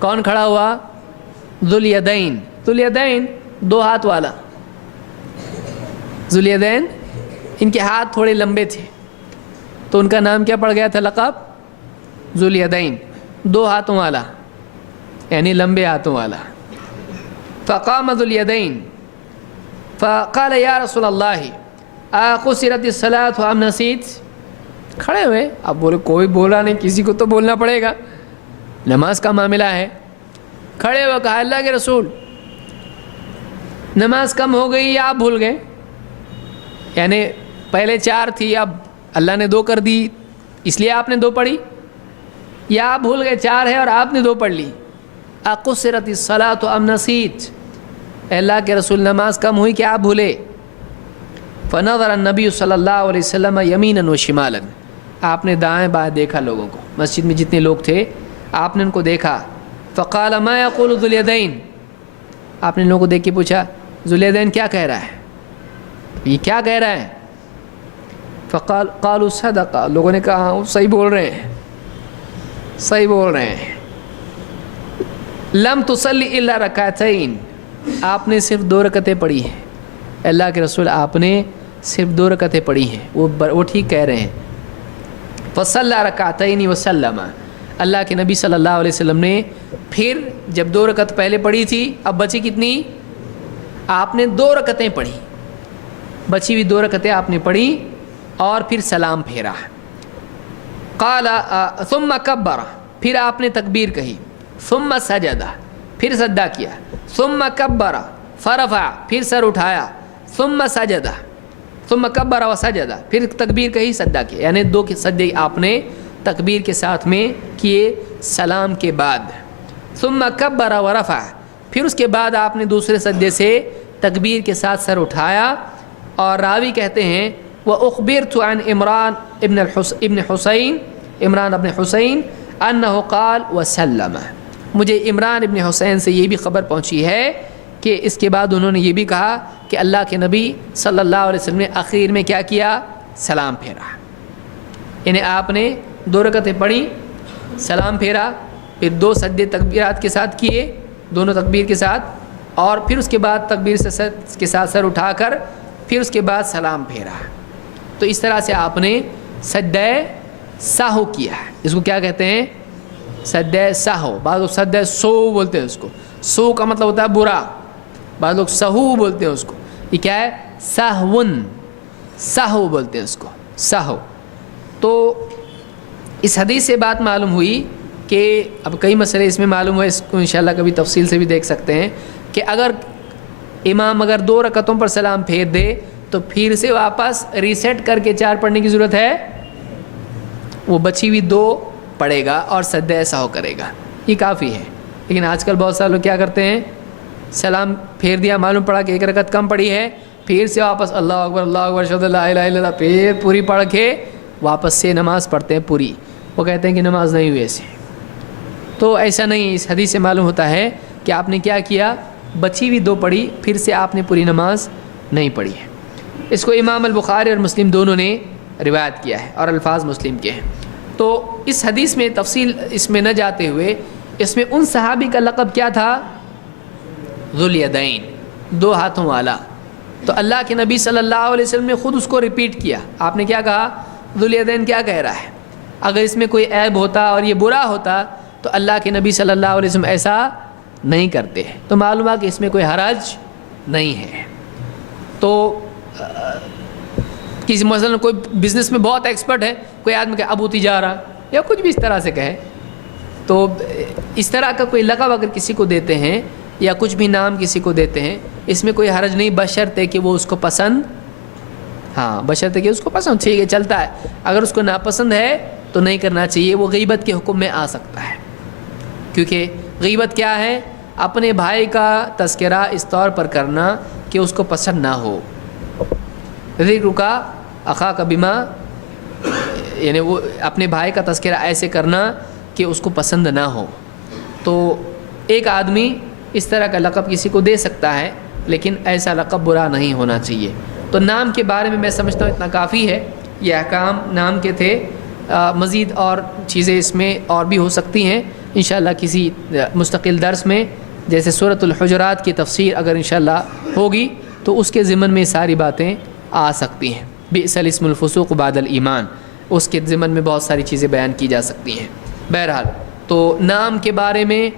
کون کھڑا ہوا؟ ذو الیدین، ذو الیدین 2 ہاتھ والا، ذو الیدین، ان کے ہاتھ تھوڑے لمبے تھے، تو ان کا نام کیا پڑ گیا تھا؟ لقب ذو الیدین، 2 ہاتھوں والا، یعنی لمبے ہاتھوں والا۔ فقام ذو الیدین فقال یا رسول اللہ اقصرت الصلاۃ ام نسیت، کھڑے ہوئے، اب بولے کوئی بولا نہیں، کسی کو تو بولنا پڑے گا، نماز کا معاملہ ہے۔ کھڑے ہوئے کہا اللہ کے رسول نماز کم ہو گئی یا آپ بھول گئے؟ یعنی پہلے 4 تھی، اب اللہ نے 2 کر دی، اس لیے آپ نے 2 پڑھی، یا آپ بھول گئے 4 ہے اور آپ نے 2 پڑھ لی؟ اقصرت الصلاۃ ام نسیت، اے اللہ کے رسول نماز کم ہوئی کہ آپ بھولے؟ فنظر النبی صلی اللہ علیہ وسلم یمینا و شمالا، آپ نے دائیں بائیں دیکھا لوگوں کو، مسجد میں جتنے لوگ تھے آپ نے ان کو دیکھا۔ فقال ما یقول ذو الیدین، آپ نے لوگوں کو دیکھ کے پوچھا ذو الیدین کیا کہہ رہا ہے، یہ کیا کہہ رہا ہے؟ قالوا صدق، لوگوں نے کہا وہ صحیح بول رہے ہیں، صحیح بول رہے ہیں۔ لم تصلی الا رکعتین، آپ نے صرف 2 رکعتیں پڑھی ہیں، اللہ کے رسول آپ نے صرف 2 رکعتیں پڑھی ہیں، وہ ٹھیک کہہ رہے ہیں۔ فصلی رکعتین وسلم، اللہ کے نبی صلی اللہ علیہ وسلم نے پھر جب 2 رکعت پہلے پڑھی تھی، اب بچی کتنی؟ آپ نے 2 رکعتیں پڑھی، بچی ہوئی 2 رکعتیں آپ نے پڑھی اور پھر سلام پھیرا۔ قال ثم کبر، پھر آپ نے تکبیر کہی، ثم سجد، پھر سجدہ کیا، ثم کبر فرفع، پھر سر اٹھایا، ثم سجد، ثم کبر و سجد، پھر تکبیر کہی، سجدہ کیا، یعنی 2 کے سجدے آپ نے تکبیر کے ساتھ میں کیے سلام کے بعد۔ ثم کبر و رفع، پھر اس کے بعد آپ نے دوسرے سجدے سے تکبیر کے ساتھ سر اٹھایا، اور راوی کہتے ہیں وَأُخْبِرْتُ عَنْ عمران ابن حسین، عمران ابن حسین انہ قال وسلم، مجھے عمران ابن حسین سے یہ بھی خبر پہنچی ہے کہ اس کے بعد انہوں نے یہ بھی کہا کہ اللہ کے نبی صلی اللہ علیہ وسلم نے آخر میں کیا کیا؟ سلام پھیرا، یعنی آپ نے 2 رکعتیں پڑھی، سلام پھیرا، پھر 2 سجدے تکبیرات کے ساتھ کیے، دونوں تکبیر کے ساتھ، اور پھر اس کے بعد تکبیر کے ساتھ سر اٹھا کر پھر اس کے بعد سلام پھیرا۔ تو اس طرح سے آپ نے سجدہ سہو کیا ہے، اس کو کیا کہتے ہیں؟ سجدہ سہو، بعض لوگ سجدہ سو بولتے ہیں اس کو، سو کا مطلب ہوتا ہے برا، بعض لوگ سہو بولتے ہیں اس کو، یہ کیا ہے؟ سہون، سہو بولتے ہیں اس کو، سہو۔ تو اس حدیث سے بات معلوم ہوئی کہ اب کئی مسئلے اس میں معلوم ہوئے، اس کو انشاءاللہ کبھی تفصیل سے بھی دیکھ سکتے ہیں کہ اگر امام 2 رکعتوں پر سلام پھیر دے تو پھر سے واپس ریسیٹ کر کے 4 پڑھنے کی ضرورت ہے؟ وہ بچی ہوئی 2 پڑھے گا اور سجدہ سہو کرے گا، یہ کافی ہے۔ لیکن آج کل بہت سارے لوگ کیا کرتے ہیں، سلام پھیر دیا، معلوم پڑا کہ 1 رکعت کم پڑی ہے، پھر سے واپس اللہ اکبر اشہد ان لا الہ الا اللہ، پھر پوری پڑھ کے واپس سے نماز پڑھتے ہیں پوری. وہ کہتے ہیں کہ نماز نہیں ہوئی ایسے. تو ایسا نہیں. اس حدیث سے معلوم ہوتا ہے کہ آپ نے کیا کیا، بچی ہوئی 2 پڑھی، پھر سے آپ نے پوری نماز نہیں پڑھی ہے. اس کو امام البخاری اور مسلم دونوں نے روایت کیا ہے اور الفاظ مسلم کے ہیں. تو اس حدیث میں تفصیل اس میں نہ جاتے ہوئے، اس میں ان صحابی کا لقب کیا تھا؟ ذوالیدین، 2 ہاتھوں والا. تو اللہ کے نبی صلی اللہ علیہ وسلم نے خود اس کو ریپیٹ کیا. آپ نے کیا کہا؟ ذوالیدین کیا کہہ رہا ہے؟ اگر اس میں کوئی عیب ہوتا اور یہ برا ہوتا تو اللہ کے نبی صلی اللہ علیہ وسلم ایسا نہیں کرتے. تو معلوم ہے کہ اس میں کوئی حرج نہیں ہے. تو کسی مثلا کوئی بزنس میں بہت ایکسپرٹ ہے، کوئی آدمی کہ ابو تجارہ یا کچھ بھی اس طرح سے کہے، تو اس طرح کا کوئی لقب اگر کسی کو دیتے ہیں یا کچھ بھی نام کسی کو دیتے ہیں، اس میں کوئی حرج نہیں، بشرطے کہ وہ اس کو پسند، ہاں بشرطے کہ اس کو پسند، ٹھیک ہے چلتا ہے. اگر اس کو ناپسند ہے تو نہیں کرنا چاہیے. وہ غیبت کے حکم میں آ سکتا ہے، کیونکہ غیبت کیا ہے؟ اپنے بھائی کا تذکرہ اس طور پر کرنا کہ اس کو پسند نہ ہو. ذکر کا اخا کا بما، یعنی وہ اپنے بھائی کا تذکرہ ایسے کرنا کہ اس کو پسند نہ ہو. تو ایک آدمی اس طرح کا لقب کسی کو دے سکتا ہے، لیکن ایسا لقب برا نہیں ہونا چاہیے. تو نام کے بارے میں سمجھتا ہوں اتنا کافی ہے. یہ احکام نام کے تھے. مزید اور چیزیں اس میں اور بھی ہو سکتی ہیں انشاءاللہ کسی مستقل درس میں، جیسے سورۃ الحجرات کی تفسیر اگر انشاءاللہ ہوگی تو اس کے ضمن میں ساری باتیں آ سکتی ہیں. بئس الاسم الفسوق بعد الایمان، اس کے ضمن میں بہت ساری چیزیں بیان کی جا سکتی ہیں. بہرحال تو نام کے بارے میں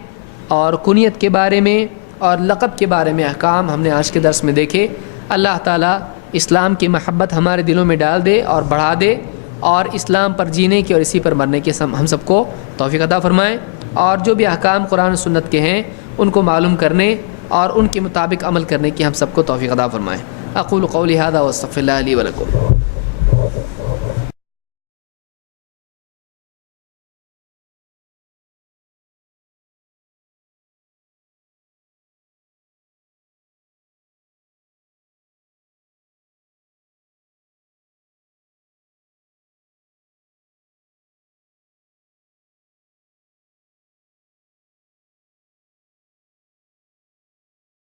اور کنیت کے بارے میں اور لقب کے بارے میں احکام ہم نے آج کے درس میں دیکھے. اللہ تعالیٰ اسلام کی محبت ہمارے دلوں میں ڈال دے اور بڑھا دے، اور اسلام پر جینے کی اور اسی پر مرنے کی ہم سب کو توفیق عطا فرمائیں. اور جو بھی احکام قرآن و سنت کے ہیں ان کو معلوم کرنے اور ان کے مطابق عمل کرنے کی ہم سب کو توفیق عطا فرمائیں. اقول قولی ھذا واستغفر اللہ لی ولکم.